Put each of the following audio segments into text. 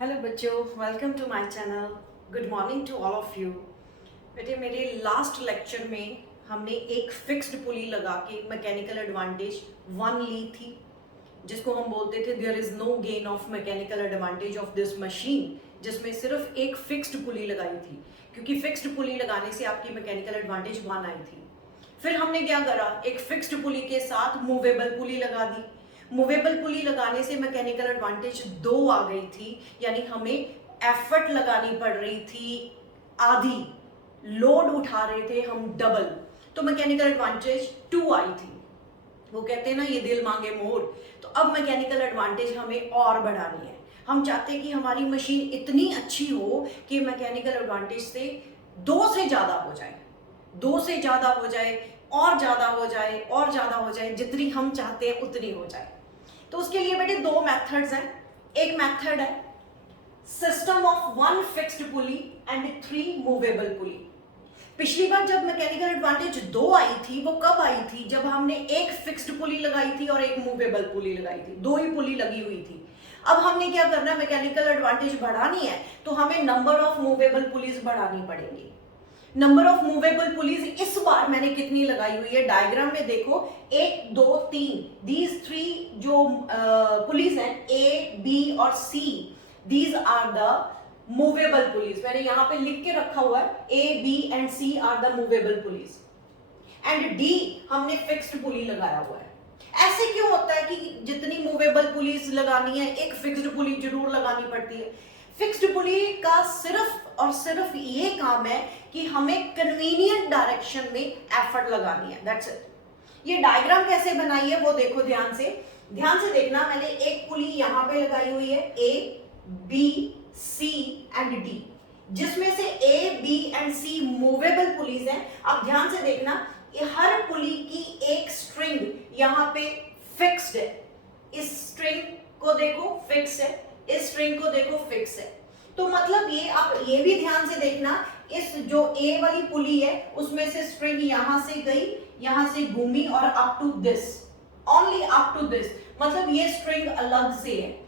Hello बच्चों, welcome to my channel. Good morning to all of you. बेटे, मेरे last lecture में हमने एक फिक्स्ड पुली लगा के मैकेनिकल एडवांटेज 1 ली थी, जिसको हम बोलते थे there is no gain of mechanical advantage of this machine, जिसमें सिर्फ एक फिक्स्ड पुली लगाई थी, क्योंकि फिक्स्ड पुली लगाने से आपकी मैकेनिकल एडवांटेज 1 आई थी। फिर हमने क्या करा, एक फिक्स्ड पुली के साथ मूवेबल पुली लगा दी। मूवेबल पुली लगाने से मैकेनिकल एडवांटेज 2 आ गई थी, यानी हमें एफर्ट लगानी पड़ रही थी आधी, लोड उठा रहे थे हम डबल, तो मैकेनिकल एडवांटेज 2 आई थी। वो कहते हैं ना, ये दिल मांगे मोर। तो अब मैकेनिकल एडवांटेज हमें और बढ़ानी है। हम चाहते हैं कि हमारी मशीन इतनी अच्छी हो कि मैकेनिकल एडवांटेज से 2 से ज्यादा हो जाए, 2 से ज्यादा हो जाए, और ज्यादा हो जाए, और ज्यादा हो जाए, जितनी हम चाहते हैं उतनी हो जाए। तो उसके लिए बेटे 2 मेथड्स हैं। एक मेथड है system of 1 fixed pulley and 3 movable pulley. पिछली बार जब मैकेनिकल एडवांटेज 2 आई थी, वो कब आई थी? जब हमने एक फिक्स्ड पुली लगाई थी और एक मूवेबल पुली लगाई थी, 2 ही पुली लगी हुई थी। अब हमने क्या करना है, मैकेनिकल एडवांटेज बढ़ानी है तो हमें नंबर ऑफ मूवेबल पुलीज बढ़ानी पड़ेंगी। नंबर ऑफ मूवेबल पुलीज इस बार मैंने कितनी लगाई हुई है, डायग्राम में देखो, 1 2 3, दीज 3 जो पुलीज हैं, ए बी और C, these are the movable pulleys. मैंने यहां पे लिख के रखा हुआ है, A B and C are the movable pulleys, and D हमने फिक्स्ड पुली लगाया हुआ है। ऐसे क्यों होता है कि जितनी मूवेबल पुलीज लगानी है, एक फिक्स्ड पुली जरूर लगानी पड़ती है? फिक्स्ड पुली का सिर्फ और सिर्फ ये काम है कि हमें कन्वीनियंट डायरेक्शन में एफर्ट लगानी है, दैट्स इट। ये डायग्राम कैसे बनाई है वो देखो, ध्यान से देखना। मैंने एक पुली यहां पे लगाई हुई है, A B C and D, जिसमें से A B and C movable pulleys हैं। अब ध्यान से देखना, ये हर पुली की एक स्ट्रिंग यहां पे फिक्स्ड है। इस स्ट्रिंग को देखो फिक्स है, इस स्ट्रिंग को देखो फिक्स है। तो मतलब ये, आप ये भी ध्यान से देखना, इस जो ए वाली पुली है उसमें से स्ट्रिंग यहां से गई, यहां से घूमी और up to this, only up to this, मतलब ये स्ट्रिंग अलग से है।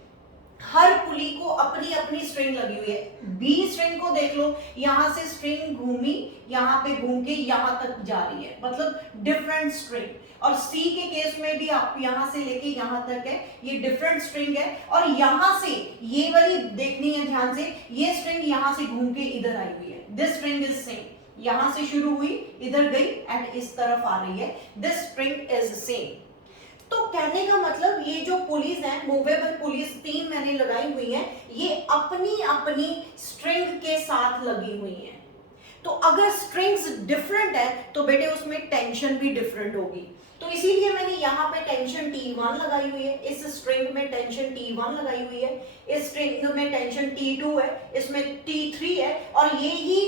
हर पुली को अपनी अपनी स्ट्रिंग लगी हुई है। बी स्ट्रिंग को देख लो, यहां से स्ट्रिंग घूमी, यहां पे घूम के यहां तक जा रही है, मतलब डिफरेंट स्ट्रिंग। और सी के केस में भी आप यहां से लेके यहां तक है, ये डिफरेंट स्ट्रिंग है। और यहां से ये वाली देखनी है ध्यान से, ये स्ट्रिंग यहां से घूम के इधर आई हुई है, दिस स्ट्रिंग इज सेम। यहां से शुरू हुई, इधर गई एंड इस तरफ आ रही है, दिस स्ट्रिंग इज सेम। तो कहने का मतलब, ये जो पुलिस है, मूवेबल पुलिस 3 मैंने लगाई हुई है, ये अपनी अपनी स्ट्रिंग के साथ लगी हुई है। तो अगर स्ट्रिंग्स डिफरेंट है तो बेटे उसमें टेंशन भी डिफरेंट होगी। तो इसीलिए मैंने यहाँ पे टेंशन T1 लगाई हुई है, इस स्ट्रिंग में टेंशन T1 लगाई हुई है, इस स्ट्रिंग में टेंशन T2 है, इसमें T3 है, और ये ही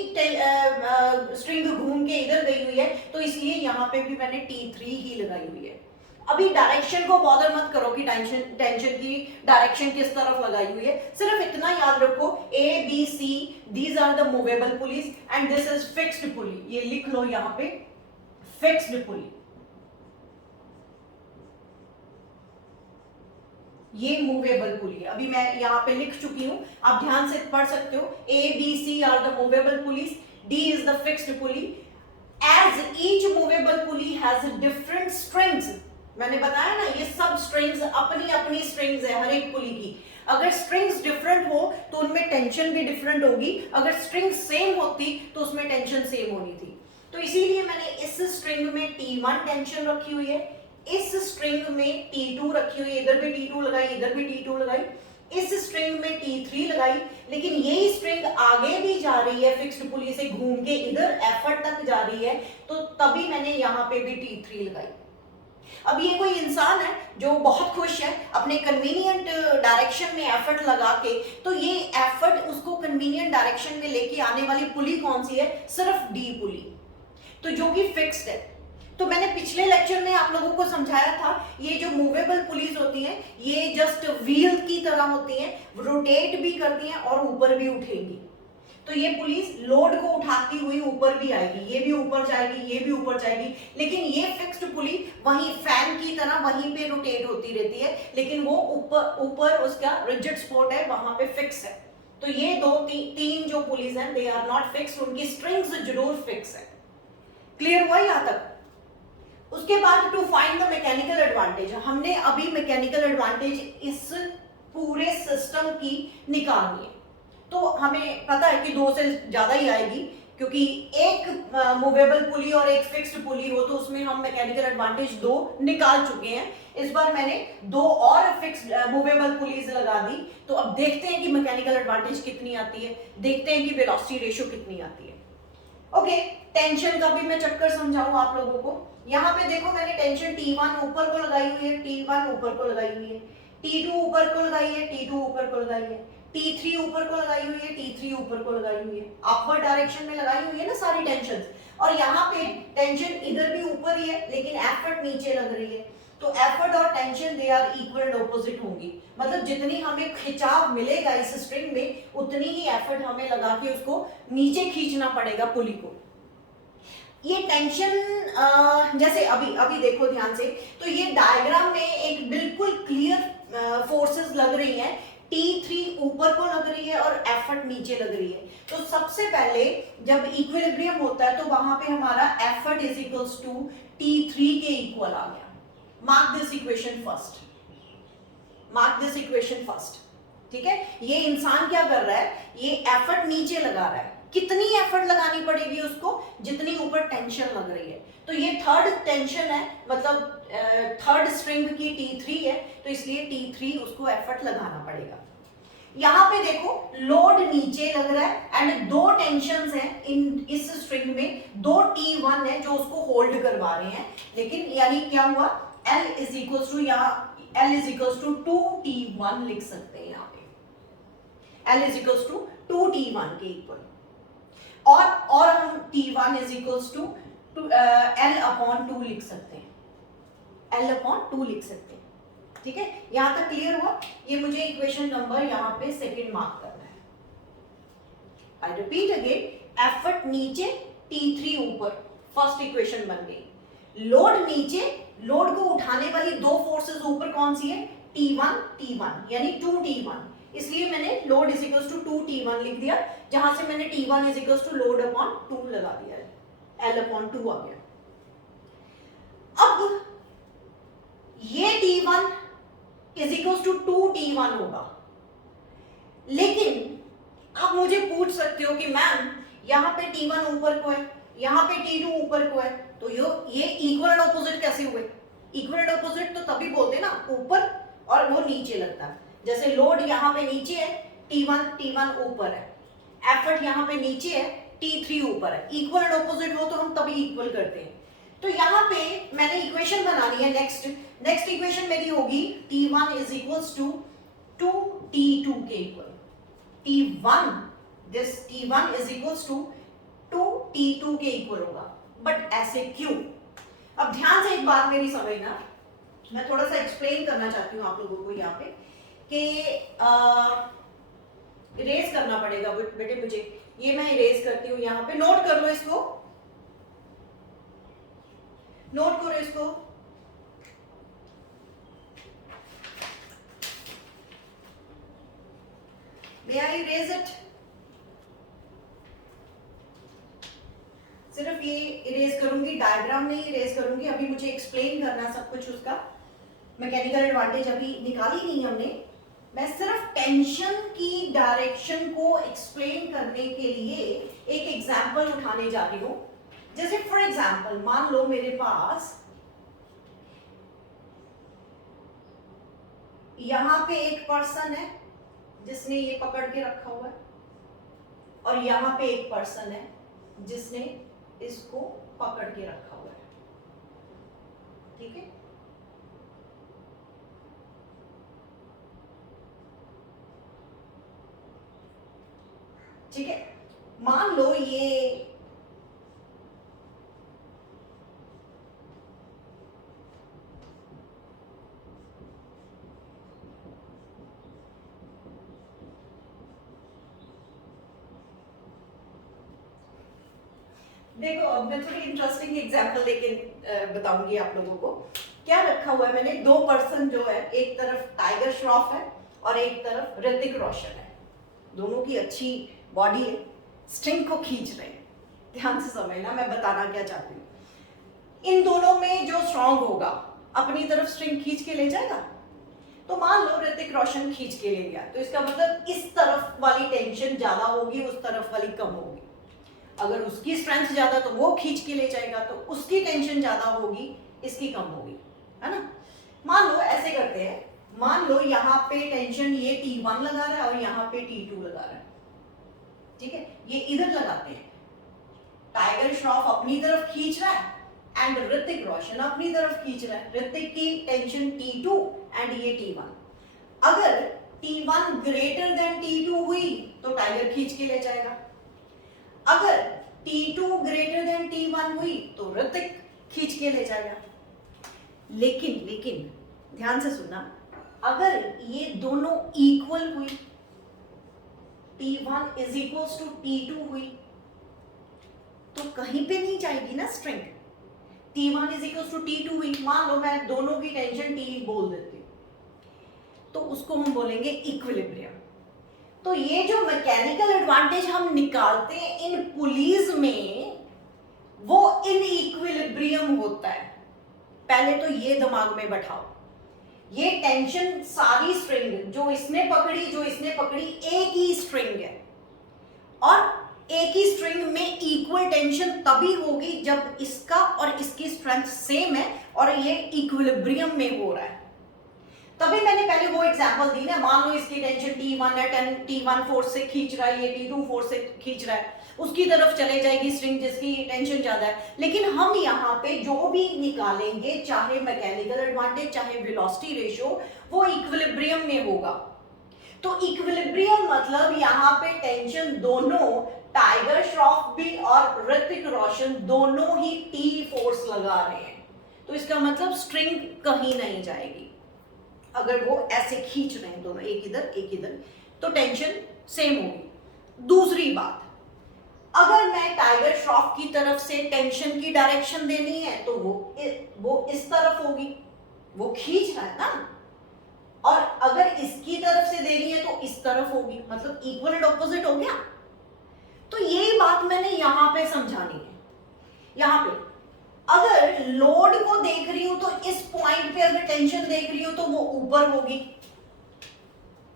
स्ट्रिंग घूम के इधर गई हुई है, तो इसलिए यहाँ पे भी मैंने T3 ही लगाई हुई है। अभी डायरेक्शन को बॉदर मत करो कि टेंशन की डायरेक्शन किस तरफ लगाई हुई है, सिर्फ इतना याद रखो, A B C these are the movable pulleys and this is fixed pulley. ये लिख लो यहां पे, फिक्स्ड पुली, ये मूवेबल पुली है। अभी मैं यहां पे लिख चुकी हूं, आप ध्यान से पढ़ सकते हो। A B C are the movable pulleys, D is the fixed pulley. As each movable pulley has different strings, मैंने बताया ना, ये सब स्ट्रिंग्स अपनी अपनी स्ट्रिंग्स है हर एक पुली की। अगर स्ट्रिंग्स डिफरेंट हो तो उनमें टेंशन भी डिफरेंट होगी, अगर स्ट्रिंग सेम होती तो उसमें टेंशन सेम होनी थी। तो इसीलिए मैंने इस स्ट्रिंग में T1 टेंशन रखी हुई है, इस स्ट्रिंग में T2 रखी हुई है, इधर भी T2 लगाई, इधर भी T2 लगाई, इस स्ट्रिंग में T3 लगाई। लेकिन यही स्ट्रिंग आगे भी जा रही है, फिक्स्ड पुली से घूम के इधर एफर्ट तक जा रही है, तो तभी मैंने यहाँ पे भी T3 लगाई। अब ये कोई इंसान है जो बहुत खुश है अपने कन्वीनियंट डायरेक्शन में एफर्ट लगा के, तो ये एफर्ट उसको कन्वीनियंट डायरेक्शन में लेके आने वाली पुली कौन सी है? सिर्फ डी पुली, तो जो कि फिक्स्ड है। तो मैंने पिछले लेक्चर में आप लोगों को समझाया था, ये जो मूवेबल पुलीज होती हैं, ये जस्ट व्हील की तरह होती हैं, रोटेट भी करती हैं और ऊपर भी उठेंगी। तो ये पुलिस लोड को उठाती हुई ऊपर भी आएगी, ये भी ऊपर जाएगी, ये भी ऊपर जाएगी, लेकिन ये फिक्स्ड पुली वहीं फैन की तरह वहीं पे रोटेट होती रहती है, लेकिन वो ऊपर ऊपर उसका रिजिड स्पॉट है, वहां पे फिक्स है। तो ये तीन जो पुलीज हैं दे आर नॉट फिक्स्ड, उनकी स्ट्रिंग्स जरूर फिक्स है। क्लियर हुआ यहां तक? उसके बाद to find the mechanical advantage, हमने अभी मैकेनिकल एडवांटेज इस पूरे सिस्टम की निकालनी है। तो हमें पता है कि 2 से ज्यादा ही आएगी, क्योंकि एक मूवेबल पुली और एक फिक्स्ड पुली हो तो उसमें हम मैकेनिकल एडवांटेज 2 निकाल चुके हैं। इस बार मैंने 2 और फिक्स्ड मूवेबल पुलीज लगा दी, तो अब देखते हैं कि मैकेनिकल एडवांटेज कितनी आती है, देखते हैं कि वेलोसिटी रेशियो कितनी आती है। ओके, टेंशन का भी मैं चक्कर समझाऊं आप लोगों को। यहाँ पे देखो मैंने टेंशन T1 ऊपर को लगाई हुई है, T1 ऊपर को लगाई हुई है, T2 ऊपर को लगाई है, T2 ऊपर को लगाई है, T3 ऊपर को लगाई हुई है, T3 ऊपर को लगाई हुई है, अपवर्ड डायरेक्शन में लगाई हुई है ना सारी टेंशन। और यहाँ पे टेंशन इधर भी ऊपर ही है लेकिन एफर्ट नीचे लग रही है, तो एफर्ट और tension they are equal and opposite होंगी। मतलब जितनी हमें खिंचाव मिलेगा इस स्ट्रिंग में उतनी ही एफर्ट हमें लगा के उसको नीचे खींचना पड़ेगा पुली को। ये टेंशन जैसे अभी देखो ध्यान से, तो ये डायग्राम में एक बिल्कुल क्लियर फोर्सेस लग रही हैं। T3 ऊपर को लग रही है और एफर्ट नीचे लग रही है। तो सबसे पहले जब इक्विलिब्रियम होता है तो वहां पे हमारा effort is equals to T3 के इक्वल आ गया। Mark this equation first, mark this equation first. ठीक है, ये इंसान क्या कर रहा है, ये एफर्ट नीचे लगा रहा है। कितनी एफर्ट लगानी पड़ेगी उसको, जितनी ऊपर टेंशन लग रही है। तो ये थर्ड टेंशन है, मतलब थर्ड स्ट्रिंग की T3 है, तो इसलिए T3 उसको एफर्ट लगाना पड़ेगा। यहां पे देखो लोड नीचे लग रहा है एंड 2 टेंशंस हैं इस स्ट्रिंग में, 2 T1 है जो उसको होल्ड करवा रहे हैं। लेकिन यानी क्या हुआ, L इज इक्वल्स टू, यहाँ L is equals to 2T1 लिख सकते हैं। यहाँ पे L is equals to 2T1 के इक्वल, और हम T1 is equals to L upon 2 लिख सकते हैं, L अपॉन 2 लिख सकते हैं। ठीक है, यहां तक क्लियर हुआ? ये मुझे इक्वेशन नंबर यहां पे सेकंड मार्क करना है। आई रिपीट अगेन, एफर्ट नीचे, T3 ऊपर, फर्स्ट इक्वेशन बन गई। लोड नीचे, लोड को उठाने वाली 2 फोर्सेस ऊपर कौन सी है, T1 यानी 2T1, इसलिए मैंने load is equals to 2T1 लिख दिया, जहां से मैंने T1 is equals to load upon 2 लगा दिया है, L अपॉन 2 आ गया। अब ये T1 is equals to 2T1 होगा, लेकिन आप मुझे पूछ सकते हो कि मैम यहाँ पे T1 ऊपर को है, यहाँ पे T2 ऊपर को है, तो ये इक्वल एंड ऑपोजिट कैसे हुए? इक्वल एंड ऑपोजिट तो तभी बोलते ना, ऊपर और वो नीचे लगता है। जैसे लोड यहाँ पे नीचे है, T1 ऊपर है, एफर्ट यहाँ पे नीचे है, T3 ऊपर है। इक्वल एंड ऑपोजिट हो तो हम तभी इक्वल करते हैं। तो यहाँ पे मैंने इक्वेशन बनानी है। नेक्स्ट इक्वेशन मेरी होगी T1 is equals to 2T2 के equal. T1 is equals to 2T2 के इक्वल होगा। बट ऐसे क्यों? अब ध्यान से एक बात मेरी समझना, मैं थोड़ा सा एक्सप्लेन करना चाहती हूँ आप लोगों को यहाँ पे कि इरेज करना पड़ेगा बेटे मुझे। ये मैं इरेज करती हूँ, यहाँ पे नोट कर लो इसको, नोट करो इसको। May I erase it? सिर्फ ये इरेज करूंगी, डायग्राम नहीं इरेज करूंगी। अभी मुझे एक्सप्लेन करना सब कुछ, उसका मैकेनिकल एडवांटेज अभी निकाली नहीं हमने। मैं सिर्फ टेंशन की डायरेक्शन को एक्सप्लेन करने के लिए एक एग्जांपल उठाने जा रही हूं। जैसे फॉर एग्जांपल मान लो मेरे पास यहां पे एक पर्सन है जिसने ये पकड़ के रखा हुआ है, और यहां पे एक पर्सन है जिसने इसको पकड़ के रखा हुआ है। ठीक है, ठीक है, मान लो ये देखो, अब मैं थोड़ी इंटरेस्टिंग एग्जांपल लेके बताऊंगी आप लोगों को। क्या रखा हुआ है मैंने, 2 पर्सन जो है, एक तरफ टाइगर श्रॉफ है और एक तरफ ऋतिक रोशन है। दोनों की अच्छी बॉडी है, स्ट्रिंग को खींच रहे हैं। ध्यान से समझना मैं बताना क्या चाहती हूँ। इन दोनों में जो स्ट्रांग होगा अपनी तरफ स्ट्रिंग खींच के ले जाएगा। तो मान लो ऋतिक रोशन खींच के ले गया, तो इसका मतलब इस तरफ वाली टेंशन ज्यादा होगी, उस तरफ वाली कम होगी। अगर उसकी स्ट्रेंथ ज्यादा तो वो खींच के ले जाएगा, तो उसकी टेंशन ज्यादा होगी, इसकी कम होगी, है ना। मान लो ऐसे करते हैं, मान लो यहाँ पे टेंशन ये T1 लगा रहा है और यहाँ पे T2 लगा रहा है, ठीक है। ये इधर लगाते हैं, टाइगर श्रॉफ अपनी तरफ खींच रहा है एंड ऋतिक रोशन अपनी तरफ खींच रहा है। ऋतिक की टेंशन T2 एंड ये T1। अगर T1 ग्रेटर देन T2 हुई तो टाइगर खींच के ले जाएगा। अगर T2 ग्रेटर देन T1 हुई तो ऋतिक खींच के ले जाएगा। लेकिन ध्यान से सुनना, अगर ये दोनों इक्वल हुई, T1 is equals to T2 हुई, तो कहीं पे नहीं जाएगी ना string. T1 is equals to T2 हुई, मान लो मैं दोनों की टेंशन T बोल देती हूँ, तो उसको हम बोलेंगे इक्विलिब्रियम। तो ये जो मैकेनिकल एडवांटेज हम निकालते हैं इन पुलीज में, वो इन इक्विलिब्रियम होता है। पहले तो ये दिमाग में बैठाओ, ये टेंशन सारी स्ट्रिंग जो इसने पकड़ी एक ही स्ट्रिंग है, और एक ही स्ट्रिंग में इक्वल टेंशन तभी होगी जब इसका और इसकी स्ट्रेंथ सेम है और ये इक्विलिब्रियम में हो रहा है। तभी मैंने पहले वो एग्जांपल दी ना, मान लो इसकी टेंशन T1 है, T1 फोर्स से खींच रहा है, ये T2 फोर्स से खींच रहा है, उसकी तरफ चले जाएगी स्ट्रिंग जिसकी टेंशन ज्यादा है। लेकिन हम यहाँ पे जो भी निकालेंगे, चाहे मैकेनिकल एडवांटेज चाहे वेलोसिटी रेशियो, वो इक्विलिब्रियम में होगा। तो इक्विलिब्रियम मतलब यहाँ पे टेंशन दोनों, टाइगर श्रॉफ भी और ऋतिक रोशन दोनों ही T फोर्स लगा रहे हैं, तो इसका मतलब स्ट्रिंग कहीं नहीं जाएगी। अगर वो ऐसे खींच रहे हैं दोनों, एक इधर, तो टेंशन सेम होगी। दूसरी बात, अगर मैं टाइगर श्रॉफ की तरफ से टेंशन की डायरेक्शन देनी है तो वो इस तरफ होगी, वो खींच रहा है ना, और अगर इसकी तरफ से देनी है तो इस तरफ होगी, मतलब इक्वल एंड ऑपोजिट हो गया। तो यही बात मैंने यहां पे समझानी है। यहां पे अगर लोड को देख रही हूं तो इस पॉइंट पे अगर टेंशन देख रही हूं तो वो ऊपर होगी।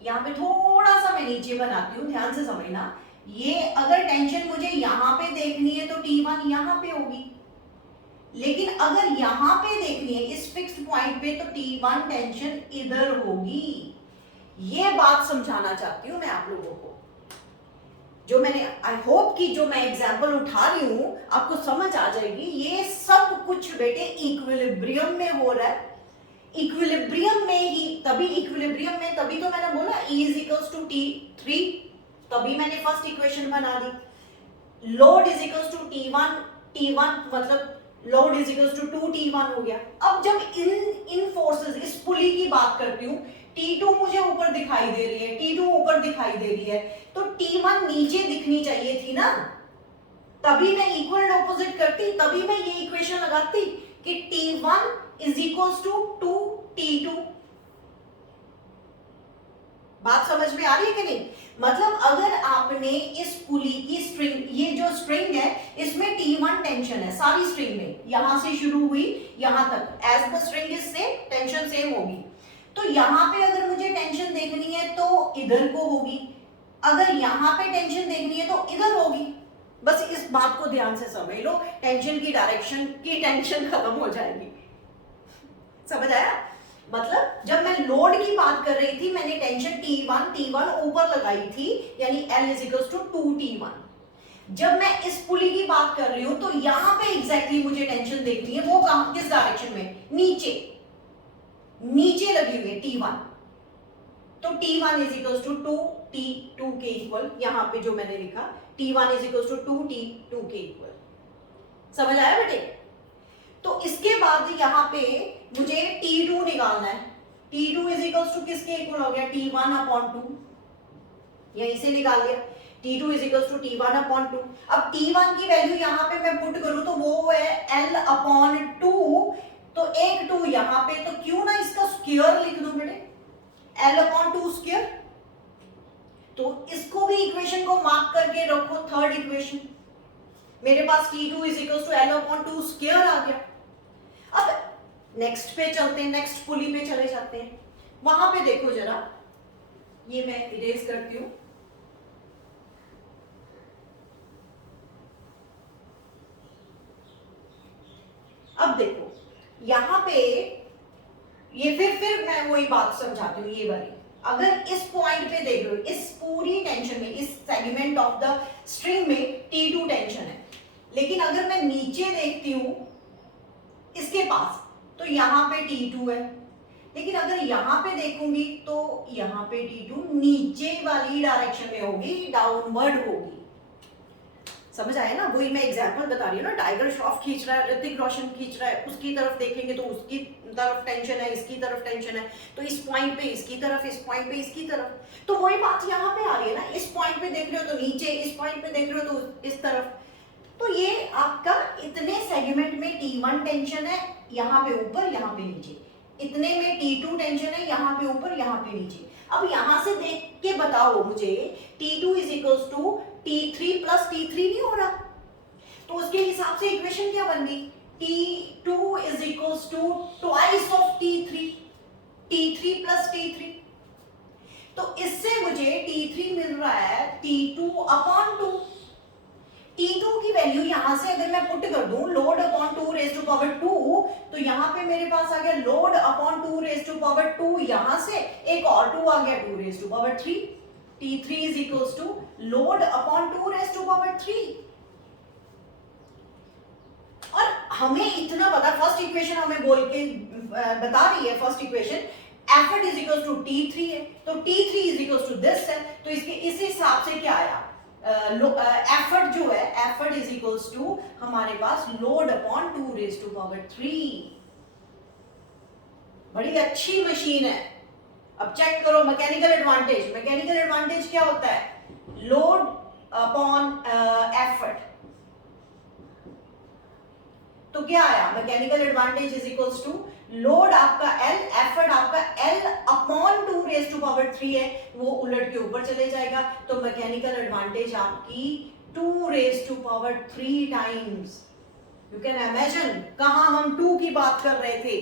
यहां पे थोड़ा सा मैं नीचे बनाती हूं, ध्यान से समझना। ये अगर टेंशन मुझे यहां पे देखनी है तो T1 यहां पे होगी, लेकिन अगर यहां पे देखनी है इस फिक्स्ड पॉइंट पे तो T1 टेंशन इधर होगी। ये बात समझाना चाहती हूं मैं आप लोगों को। जो मैंने, आई होप कि जो मैं एग्जाम्पल उठा रही हूं आपको समझ आ जाएगी। ये सब कुछ बेटे इक्विलिब्रियम में हो रहा है। इक्विलिब्रियम में ही, तभी तो मैंने बोला E is equals to T3, तभी मैंने फर्स्ट इक्वेशन बना दी। Load is equals to T1 मतलब load is equals to 2T1 हो गया। अब जब इन फोर्सेस, इस पुली की बात करती हूँ, T2 मुझे ऊपर दिखाई दे रही है, T2 ऊपर दिखाई दे रही है, तो T1 नीचे दिखनी चाहिए थी ना, तभी मैं इक्वल एंड ऑपोजिट करती, तभी मैं ये इक्वेशन लगाती कि T1 is equals to 2T2। बात समझ में आ रही है कि नहीं? मतलब अगर आपने इस पुली की स्ट्रिंग, ये जो स्ट्रिंग है इसमें T1 टेंशन है सारी स्ट्रिंग में, यहां से शुरू हुई यहां तक, as the string is same tension same होगी। तो यहां पे अगर मुझे टेंशन देखनी है तो इधर को होगी, अगर यहां पे टेंशन देखनी है तो इधर होगी। बस इस बात को ध्यान से समझ लो, टेंशन की डायरेक्शन की टेंशन खत्म हो जाएगी। समझ आया? मतलब जब मैं लोड की बात कर रही थी, मैंने टेंशन T1 ऊपर लगाई थी, यानी L is equals to 2T1। जब मैं इस पुली की बात कर रही हूं तो यहां पे एग्जैक्टली मुझे टेंशन देखनी है, वो कहां, किस डायरेक्शन में? नीचे लगी हुई है T1, तो T1 is equals to 2T2 के इक्वल, यहां पे जो मैंने लिखा T1 is equals to 2T2 के इक्वल। समझ आया बेटे? तो इसके बाद यहाँ पे मुझे T2 निकालना है। T2 इज इक्वल्स टू किसके इक्वल हो गया? T1/2, यहीं से निकाल लिया। T2 is equals to T1/2। अब T1 की वैल्यू यहाँ पे मैं पुट करूं तो वो है L/2, तो एक 2 यहाँ पे, तो क्यों ना इसका स्क्वायर लिख दूं बेटे, L/2 स्क्वायर। तो इसको भी इक्वेशन को मार्क करके रखो, थर्ड इक्वेशन। मेरे पास T2 is equal to L upon 2 square आ गया। अब नेक्स्ट पे चलते हैं, नेक्स्ट पुली पे चले जाते हैं। वहां पे देखो जरा, ये मैं इरेज करती हूं। अब देखो यहां पे ये फिर मैं वही बात समझाती हूँ, ये वाली। अगर इस पॉइंट पे देख लो, इस पूरी टेंशन में, इस सेगमेंट ऑफ द स्ट्रिंग में T2 टेंशन है, लेकिन अगर मैं नीचे देखती हूं इसके पास, तो यहां पे T2 है। लेकिन अगर यहां पे देखूंगी तो यहां पे T2 नीचे वाली डायरेक्शन में होगी, डाउनवर्ड होगी। समझ आया ना? वही मैं एग्जांपल बता रही हूँ ना, टाइगर श्रॉफ खींच रहा है, ऋतिक रोशन खींच रहा है, उसकी तरफ देखेंगे तो उसकी तरफ टेंशन है, इसकी तरफ टेंशन है, तो इस पॉइंट पे इसकी तरफ, इस पॉइंट पे इसकी तरफ। तो वही बात यहाँ पे आ रही है ना, इस पॉइंट पे देख रहे हो तो नीचे, इस पॉइंट पे देख रहे हो तो इस तरफ। तो ये आपका इतने सेगमेंट में T1 टेंशन है, यहाँ पे ऊपर, यहाँ पे नीचे। इतने में T2 टेंशन है, यहाँ पे ऊपर, यहाँ पे नीचे। अब यहां से देख के बताओ मुझे, T2 is equal to T3 plus T3 नहीं हो रहा? तो उसके हिसाब से इक्वेशन क्या बन गई? T2 is equal to twice of T3, T3 plus T3। तो इससे मुझे T3 मिल रहा है T2 अपॉन 2। T2 की वैल्यू यहां से अगर मैं पुट कर दूं, load upon 2 raise to power 2, तो यहां पे मेरे पास आ गया load upon 2 raise to power 2, यहां से एक और 2 आ गया 2 raise to power 3। T3 is equals to load upon 2 raise to power 3। और हमें इतना पता, फर्स्ट इक्वेशन हमें बोल के बता रही है, first equation effort is equals to T3 है, तो T3 is equals to this है। तो इसके इस हिसाब से क्या आया? एफर्ट जो है, एफर्ट इज इक्वल्स टू हमारे पास load upon 2 raise to power 3। बड़ी अच्छी मशीन है। अब चेक करो मैकेनिकल एडवांटेज। मैकेनिकल एडवांटेज क्या होता है? Load upon effort. तो क्या आया? Mechanical advantage is equals to load आपका L, एफर्ट आपका L upon 2 raise to power 3 है, वो उलट के ऊपर चले जाएगा। तो मैकेनिकल एडवांटेज आपकी 2 raise to power 3 times. You can imagine कहां हम 2 की बात कर रहे थे,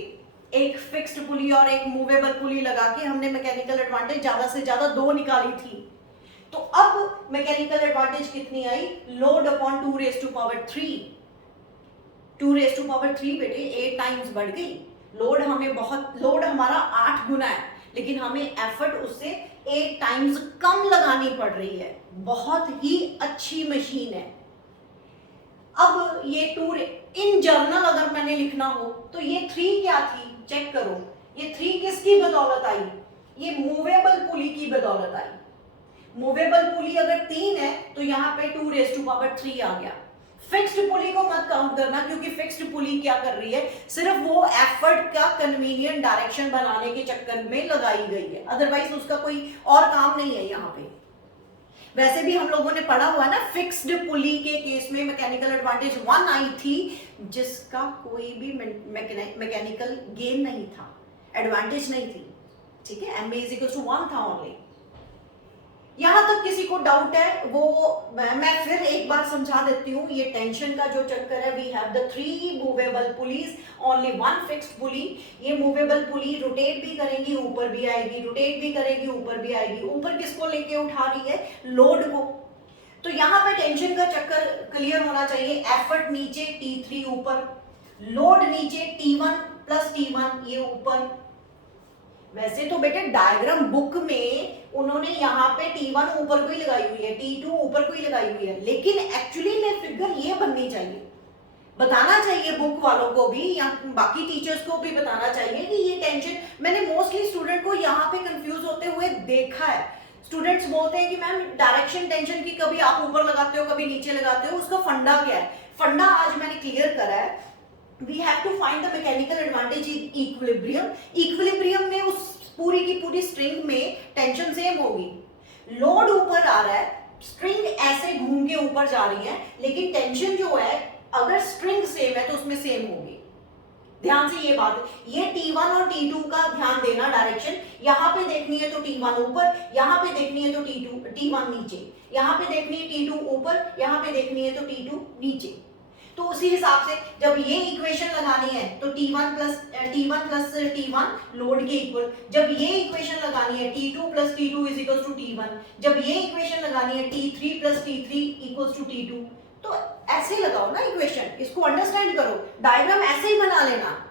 एक फिक्स्ड पुली और एक मूवेबल पुली लगा के हमने मैकेनिकल एडवांटेज ज्यादा से ज्यादा 2 निकाली थी। तो अब मैकेनिकल एडवांटेज कितनी आई? Load upon 2 raise to power 3। 2 raise to power 3 बेटे 8 टाइम्स बढ़ गई। लोड हमें बहुत, लोड हमारा 8 गुना है, लेकिन हमें एफर्ट उससे 8 टाइम्स कम लगानी पड़ रही है। बहुत ही अच्छी मशीन है। अब ये 2 इन जर्नल अगर मैंने लिखना हो तो ये 3 क्या थी? चेक करो, ये 3 किसकी बदौलत आई? ये मूवेबल पुली की बदौलत आई। मूवेबल पुली अगर 3 है तो यहाँ पे 2 रेज टू पावर 3 आ गया। फिक्स्ड पुली को मत काउंट करना, क्योंकि फिक्स्ड पुली क्या कर रही है? सिर्फ वो एफर्ट का कन्वीनियंट डायरेक्शन बनाने के चक्कर में लगाई गई है, अदरवाइज उसका कोई और काम नहीं है यहाँ पे। वैसे भी हम लोगों ने पढ़ा हुआ ना, फिक्स्ड पुली के केस में मैकेनिकल एडवांटेज 1 आई थी, जिसका कोई भी मैकेनिकल गेन नहीं था, एडवांटेज नहीं थी। ठीक है, एम इज इक्वल टू 1 था ओनली। यहां तक किसी को डाउट है वो मैं फिर एक बार समझा देती हूँ। ये टेंशन का जो चक्कर है, we have the 3 movable pulleys, only 1 fixed pulley. ये मूवेबल पुली रोटेट भी करेंगी, ऊपर भी आएगी, रोटेट भी करेगी, ऊपर भी आएगी। ऊपर किसको लेके उठा रही है? लोड को। तो यहाँ पे टेंशन का चक्कर क्लियर होना चाहिए। एफर्ट नीचे, T3 ऊपर, लोड नीचे, T1 प्लस T1 ये ऊपर। वैसे तो बेटे डायग्राम बुक में उन्होंने यहाँ पे T1 ऊपर को ही लगाई हुई है, T2 ऊपर को ही लगाई हुई है, लेकिन एक्चुअली में फिगर ये बननी चाहिए, बताना चाहिए बुक वालों को भी या बाकी टीचर्स को भी बताना चाहिए कि ये टेंशन। मैंने मोस्टली स्टूडेंट को यहाँ पे कंफ्यूज होते हुए देखा है। स्टूडेंट्स बोलते हैं कि मैम डायरेक्शन टेंशन की कभी आप ऊपर लगाते हो, कभी नीचे लगाते हो, उसका फंडा क्या है? फंडा आज मैंने क्लियर करा है। We have to find the mechanical advantage in equilibrium. Equilibrium में उस पूरी की पूरी स्ट्रिंग में टेंशन सेम होगी। लोड ऊपर आ रहा है, स्ट्रिंग ऐसे घूम के ऊपर जा रही है, लेकिन टेंशन जो है अगर स्ट्रिंग सेम है तो उसमें सेम होगी। ध्यान से ये बात, ये T1 और T2 का ध्यान देना डायरेक्शन, यहाँ पे देखनी है तो T1 ऊपर, यहाँ पे देखनी है तो T1 नीचे, यहाँ पे देखनी है T2 ऊपर, यहाँ पे देखनी है तो T2 नीचे। तो उसी हिसाब से जब ये इक्वेशन लगानी है तो T1 प्लस T1 लोड के इक्वल, जब ये इक्वेशन लगानी है T2 plus T2 is equal to T1, जब ये इक्वेशन लगानी है T3 plus T3 equals to T2। तो ऐसे लगाओ ना इक्वेशन, इसको अंडरस्टैंड करो, डायग्राम ऐसे ही बना लेना।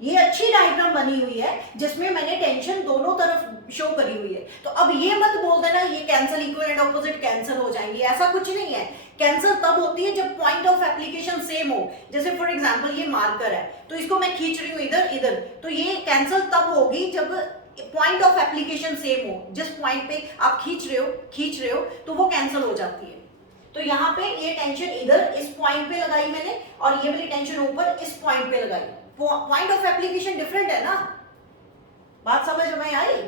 ये अच्छी डायग्राम बनी हुई है जिसमें मैंने टेंशन दोनों तरफ शो करी हुई है। तो अब ये मत बोल देना ये cancel, equal and opposite cancel हो जाएंगे, ऐसा कुछ नहीं है। कैंसल तब होती है जब पॉइंट ऑफ एप्लीकेशन सेम हो। जैसे फॉर एग्जांपल ये मार्कर है तो इसको मैं खींच रही हूँ इधर इधर, तो ये कैंसल तब होगी जब पॉइंट ऑफ एप्लीकेशन सेम हो। जिस पॉइंट पे आप खींच रहे हो तो वो कैंसल हो जाती है। तो यहाँ पे ये टेंशन इधर इस पॉइंट पे लगाई मैंने और ये वाली टेंशन ऊपर इस पॉइंट पे लगाई, पॉइंट ऑफ एप्लीकेशन डिफरेंट है ना, बात समझ में आई।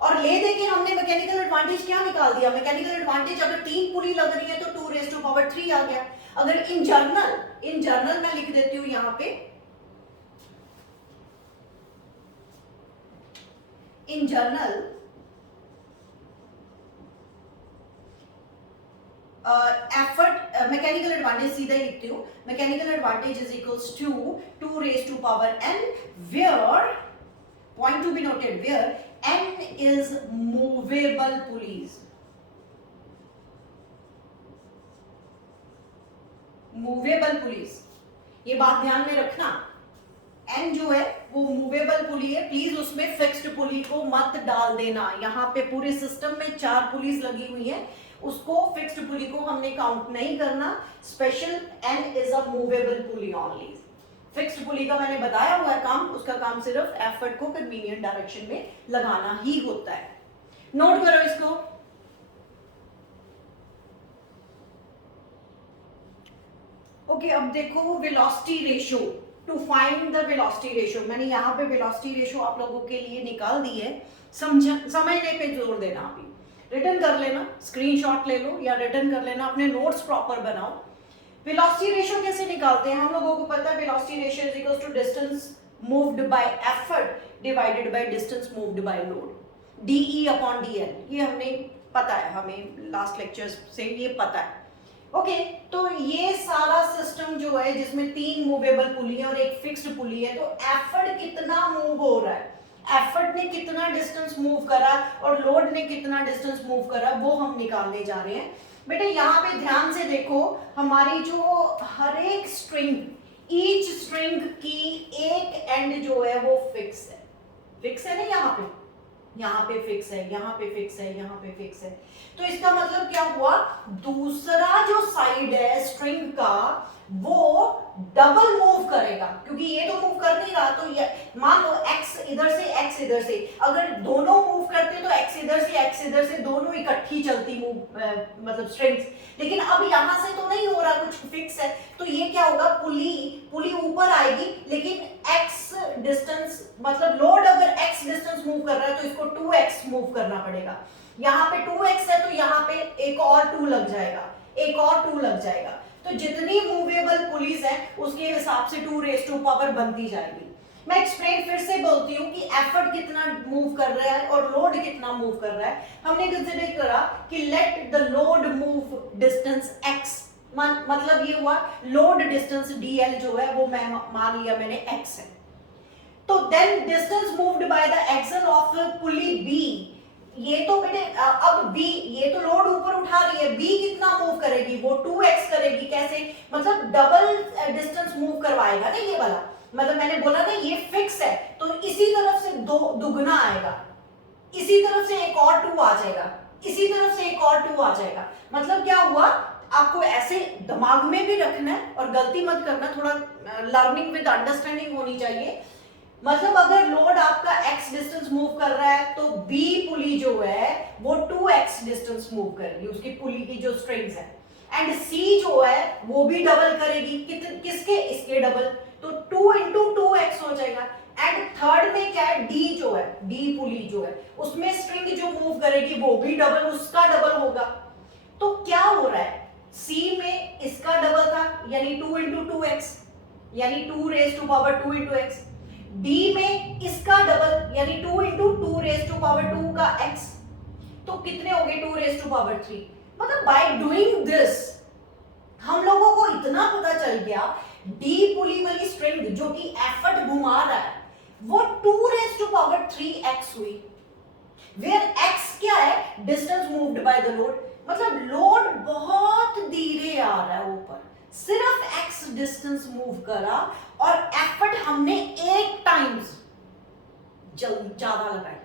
और ले दे के हमने मैकेनिकल एडवांटेज क्या निकाल दिया, मैकेनिकल एडवांटेज अगर 3 पुली लग रही है तो 2 रेज़ टू पावर 3 आ गया। अगर इन जर्नल मैं लिख देती हूं यहाँ पे, in general effort mechanical advantage सीधा ही लिखती हूँ, mechanical advantage is equals to 2 raise to power n, where point to be noted, where n is movable pulleys, movable pulleys, ये बात ध्यान में रखना। n जो है वो मूवेबल पुली है, प्लीज उसमें फिक्स्ड पुली को मत डाल देना। यहाँ पे पूरे सिस्टम में 4 पुलिस लगी हुई है, उसको फिक्स्ड पुली को हमने काउंट नहीं करना। Special n is a movable pulley only. Fixed pulley का मैंने बताया हुआ है काम, उसका काम सिर्फ एफर्ट को कन्वीनियंट डायरेक्शन में लगाना ही होता है। नोट करो इसको। ओके, अब देखो velocity ratio, to find the velocity ratio. मैंने यहाँ पे वेलोसिटी रेशियो आप लोगों के लिए निकाल दी है, समझने पे जोर देना। अभी रिटर्न कर लेना, स्क्रीनशॉट ले लो या रिटर्न कर लेना, अपने नोट्स प्रॉपर बनाओ। वेलोसिटी रेशियो कैसे निकालते हैं, हम लोगों को पता है velocity ratio is equal to distance moved by effort divided by distance moved by load, DE upon DL। ये हमने पता है, हमें लास्ट लेक्चर्स से ये पता है। ओके, तो ये सारा सिस्टम जो है जिसमें 3 मूवेबल पुली है और एक फिक्स्ड पुली है, तो एफर्ट कितना मूव हो रहा है, एफर्ट ने कितना डिस्टेंस मूव करा और लोड ने कितना डिस्टेंस मूव करा, वो हम निकालने जा रहे हैं। बेटे यहाँ पे ध्यान से देखो, हमारी जो हर एक स्ट्रिंग, ईच स्ट्रिंग की एक एंड जो है वो फिक्स है ना, यहाँ पे फिक्स है, यहाँ पे फिक्स है, यहाँ पे फिक्स है। तो इसका मतलब क्या हुआ, दूसरा जो साइड है स्ट्रिंग का वो डबल मूव करेगा, क्योंकि ये तो मूव कर नहीं रहा। तो ये मान लो x इधर से x इधर से, अगर दोनों मूव करते तो x इधर से दोनों इकट्ठी चलती मूव, मतलब स्ट्रिंग्स। लेकिन अब यहां से तो नहीं हो रहा, कुछ फिक्स है, तो ये क्या होगा, पुली ऊपर आएगी, लेकिन x डिस्टेंस, मतलब लोड अगर x डिस्टेंस मूव कर रहा है तो इसको 2x मूव करना पड़ेगा। यहाँ पे 2x है तो यहाँ पे एक और 2 लग जाएगा, तो जितनी मूवेबल पुलिस है उसके हिसाब से 2 रेज़ टू पावर बनती जाएगी। मैं एक्सप्लेन फिर से बोलती हूँ कि एफर्ट कितना मूव कर रहा है और लोड कितना मूव कर रहा है। हमने कंसीडर करा कि let the load move distance x, मतलब ये हुआ लोड डिस्टेंस dl जो है वो मैं मान लिया मैंने x है। तो then distance moved by the axle of pulley b, ये तो बेटे अब b, ये तो लोड ऊपर उठा रही है, b कितना मूव करेगी, वो 2x करेगी। कैसे, मतलब डबल डिस्टेंस मूव करवाएगा ना ये वाला, मतलब मैंने बोला ना ये फिक्स है, तो इसी तरफ से दुगना आएगा, इसी तरफ से एक और 2 आ जाएगा, इसी तरफ से एक और 2 आ जाएगा। मतलब क्या हुआ, आपको ऐसे दिमाग में भी रखना है और गलती मत करना, थोड़ा लर्निंग विद अंडरस्टैंडिंग होनी चाहिए। मतलब अगर लोड आपका x डिस्टेंस मूव कर रहा है तो B पुली जो है वो 2x डिस्टेंस मूव करेगी, उसकी पुली की जो स्ट्रिंग्स है, एंड C जो है वो भी डबल करेगी, किसके, इसके डबल, तो 2 into 2x हो जाएगा। एंड थर्ड में क्या है, D जो है, D पुली जो है उसमें स्ट्रिंग जो मूव करेगी वो भी डबल, उसका डबल होगा। तो क्या हो रहा है, C में इसका डबल था यानी 2 into 2x, यानी 2 raise to power 2 into x. D में इसका डबल यानी 2 इंटू 2 रेज टू पावर 2 का एक्स, तो कितने हो गए 2 रेज टू पावर 3। मतलब बाय डूइंग दिस हम लोगों को इतना पता चल गया डी पुली वाली स्ट्रिंग जो कि एफर्ट घुमा रहा है वो 2 रेज टू पावर 3 एक्स हुई, वेयर एक्स क्या है, distance moved by the load. मतलब लोड बहुत धीरे आ रहा है ऊपर, सिर्फ एक्स डिस्टेंस मूव करा और एफर्ट हमने 8 टाइम्स ज्यादा लगाई।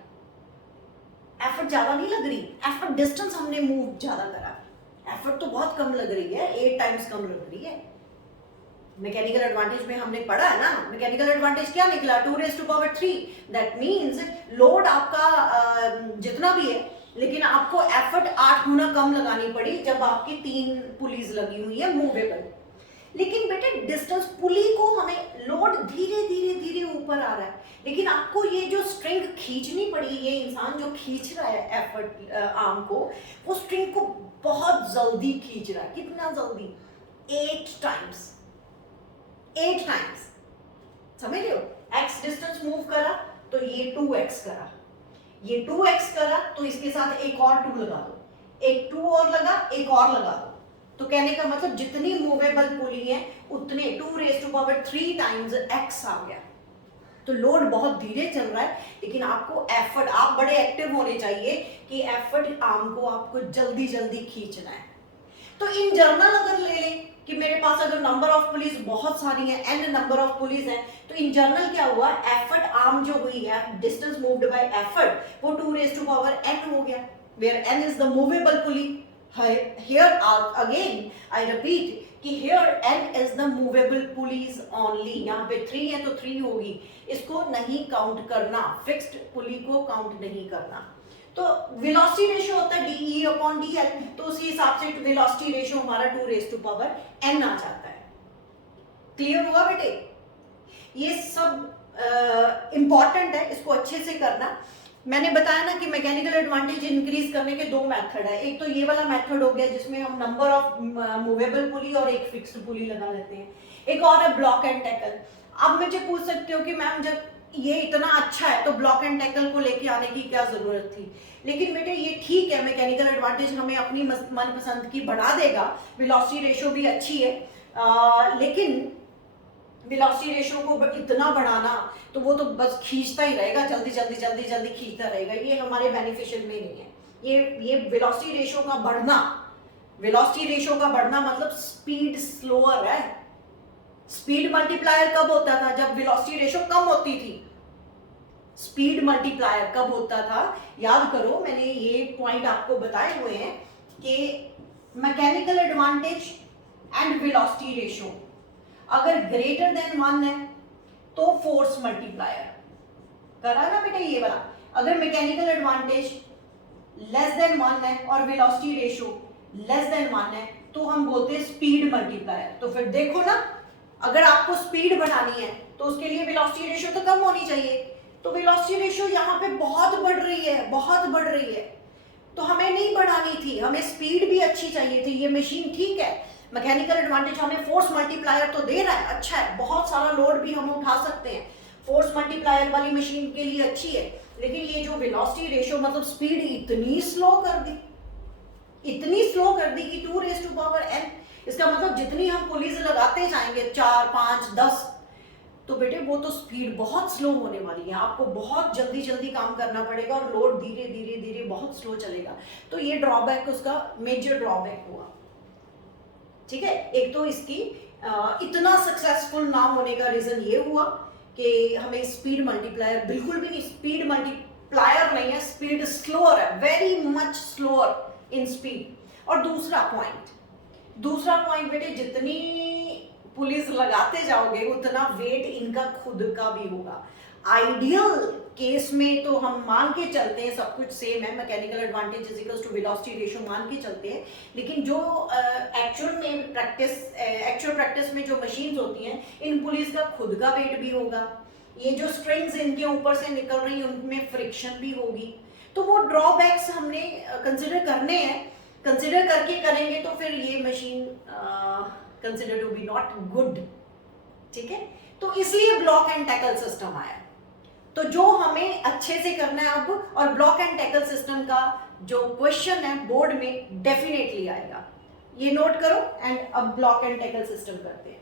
एफर्ट ज्यादा नहीं लग रही, एफर्ट डिस्टेंस हमने मूव ज्यादा करा। एफर्ट तो बहुत कम लग रही है, 8 टाइम्स कम लग रही है। मैकेनिकल एडवांटेज में हमने पढ़ा है ना, मैकेनिकल एडवांटेज क्या निकला 2 raise to power 3। That means load आपका जितना भी है लेकिन आपको एफर्ट 8 गुना कम लगानी पड़ी जब आपकी 3 पुलीज लगी हुई है मूवेबल। लेकिन बेटे डिस्टेंस पुली को हमें लोड धीरे धीरे धीरे ऊपर आ रहा है, लेकिन आपको ये जो स्ट्रिंग खींचनी पड़ी, ये इंसान जो खींच रहा है एफर्ट आर्म को, वो स्ट्रिंग को बहुत जल्दी खींच रहा है। कितना जल्दी, 8 टाइम्स। 8 टाइम्स, समझ रहे हो। x डिस्टेंस मूव करा तो ये 2x करा, ये 2x करा तो इसके साथ एक और 2 लगा दो, एक 2 और लगा, एक और लगा दो। तो कहने का मतलब जितनी मूवेबल पुली है उतने 2 raise to power 3 times x आ गया। तो लोड बहुत धीरे चल रहा है लेकिन आपको एफर्ट, आप बड़े एक्टिव होने चाहिए कि एफर्ट आर्म को आपको जल्दी जल्दी खींचना है। तो इन जनरल अगर ले लें कि मेरे पास अगर नंबर ऑफ पुलिस बहुत सारी है, n नंबर ऑफ पुलिस है, तो इन जनरल क्या हुआ, एफर्ट आर्म जो हुई है, डिस्टेंस मूव्ड बाय एफर्ट, वो 2 रेज टू पावर n हो गया, where n is the movable pulley. Here again I repeat कि here n is the movable pulleys only. यहाँ पे 3 है तो 3 होगी, इसको नहीं काउंट करना, फिक्स्ड पुली को काउंट नहीं करना। तो वेलोसिटी रेशियो होता है DE अपॉन DL, तो उसी हिसाब से वेलोसिटी रेशियो हमारा 2 रेज टू पावर n आ जाता है। क्लियर हुआ बेटे, ये सब इंपॉर्टेंट है, इसको अच्छे से करना। मैंने बताया ना कि मैकेनिकल एडवांटेज इंक्रीज करने के 2 मेथड है, एक तो ये वाला मेथड हो गया जिसमें हम नंबर ऑफ मूवेबल पुली और एक फिक्स्ड पुली लगा लेते हैं, एक और है ब्लॉक एंड टैकल। अब मुझे पूछ सकते हो कि मैम जब ये इतना अच्छा है तो ब्लॉक एंड टैकल को लेके आने की क्या जरूरत थी। लेकिन बेटे ये ठीक है, मैकेनिकल एडवांटेज हमें अपनी मनपसंद की बढ़ा देगा, वेलोसिटी रेशियो भी अच्छी है, लेकिन वेलोसिटी रेशियो को इतना बढ़ाना तो वो तो बस खींचता ही रहेगा, जल्दी जल्दी जल्दी जल्दी खींचता रहेगा, ये हमारे बेनिफिशियल में नहीं है। ये वेलोसिटी रेशियो का बढ़ना, वेलोसिटी रेशियो का बढ़ना मतलब स्पीड स्लोअर है। स्पीड मल्टीप्लायर कब होता था, जब वेलोसिटी रेशियो कम होती थी। स्पीड मल्टीप्लायर कब होता था, याद करो, मैंने ये पॉइंट आपको बताए हुए हैं कि mechanical advantage and velocity ratio अगर ग्रेटर देन 1 है तो फोर्स मल्टीप्लायर करा ना बेटा, ये वाला। अगर मैकेनिकल एडवांटेज लेस देन 1 है और वेलोसिटी रेशियो लेस देन 1 है तो हम बोलते हैं स्पीड मल्टीप्लायर। तो फिर देखो ना, अगर आपको स्पीड बढ़ानी है तो उसके लिए वेलोसिटी रेशियो तो कम होनी चाहिए, तो वेलोसिटी रेशियो यहाँ पे बहुत बढ़ रही है, बहुत बढ़ रही है, तो हमें नहीं बढ़ानी थी, हमें स्पीड भी अच्छी चाहिए थी। ये मशीन ठीक है, मैकेनिकल एडवांटेज हमें फोर्स मल्टीप्लायर तो दे रहा है, अच्छा है, बहुत सारा लोड भी हम उठा सकते हैं, फोर्स मल्टीप्लायर वाली मशीन के लिए अच्छी है। लेकिन ये जो वेलोसिटी रेशियो मतलब स्पीड इतनी स्लो कर दी, इतनी स्लो कर दी कि 2 रेज टू पावर n, इसका मतलब जितनी हम पुलिस लगाते जाएंगे 4, 5, 10, तो बेटे वो तो स्पीड बहुत स्लो होने वाली है, आपको बहुत जल्दी जल्दी काम करना पड़ेगा और लोड धीरे धीरे धीरे बहुत स्लो चलेगा। तो ये ड्रॉबैक उसका मेजर ड्रॉबैक हुआ, ठीक है। एक तो इसकी इतना सक्सेसफुल ना होने का रीजन ये हुआ कि हमें स्पीड मल्टीप्लायर बिल्कुल भी नहीं, स्पीड मल्टीप्लायर नहीं है, स्पीड स्लोअर है, very much slower in speed. और दूसरा पॉइंट बेटे, जितनी पुलिस लगाते जाओगे उतना वेट इनका खुद का भी होगा। आइडियल केस में तो हम मान के चलते हैं सब कुछ सेम है, mechanical advantage is equals to velocity ratio मान के चलते हैं, लेकिन जो एक्चुअल प्रैक्टिस में जो मशीन्स होती हैं, इन पुलिस का खुद का वेट भी होगा, ये जो स्ट्रिंग्स इनके ऊपर से निकल रही हैं उनमें फ्रिक्शन भी होगी, तो वो ड्रॉबैक्स हमने कंसिडर करने हैं। कंसिडर करके करेंगे तो फिर ये machine consider to be not good, ठीक है, तो इसलिए ब्लॉक एंड टैकल सिस्टम आया। तो जो हमें अच्छे से करना है अब, और ब्लॉक एंड टैकल सिस्टम का जो क्वेश्चन है बोर्ड में डेफिनेटली आएगा, ये नोट करो। एंड अब ब्लॉक एंड टैकल सिस्टम करते हैं।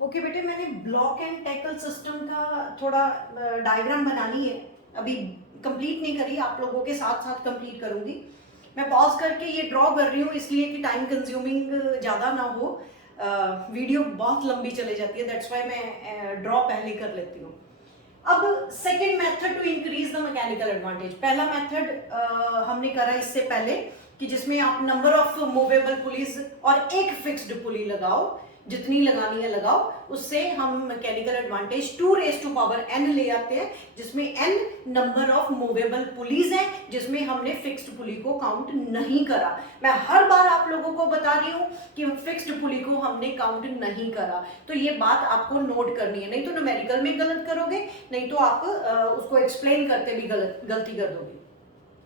ओके बेटे, मैंने ब्लॉक एंड टैकल सिस्टम का थोड़ा डायग्राम बनानी है, अभी कंप्लीट नहीं करी, आप लोगों के साथ साथ कंप्लीट करूंगी। मैं पॉज करके ये ड्रॉ कर रही हूँ इसलिए कि टाइम कंज्यूमिंग ज़्यादा ना हो, वीडियो बहुत लंबी चले जाती है, दैट्स वाई मैं ड्रॉ पहले कर लेती हूँ। अब second method to increase the mechanical advantage. पहला मेथड हमने करा इससे पहले कि जिसमें आप नंबर ऑफ मूवेबल पुलीज और एक फिक्स्ड पुली लगाओ, जितनी लगानी है लगाओ, उससे हम मैकेनिकल एडवांटेज 2n ले आते हैं, जिसमें n number of movable pulleys हैं, जिसमें हमने फिक्स्ड पुली को काउंट नहीं करा। मैं हर बार आप लोगों को बता रही हूं कि फिक्स्ड पुली को हमने काउंट नहीं करा, तो ये बात आपको नोट करनी है, नहीं तो न्यूमेरिकल में गलत करोगे, नहीं तो आप उसको एक्सप्लेन करते भी गलती कर दोगे।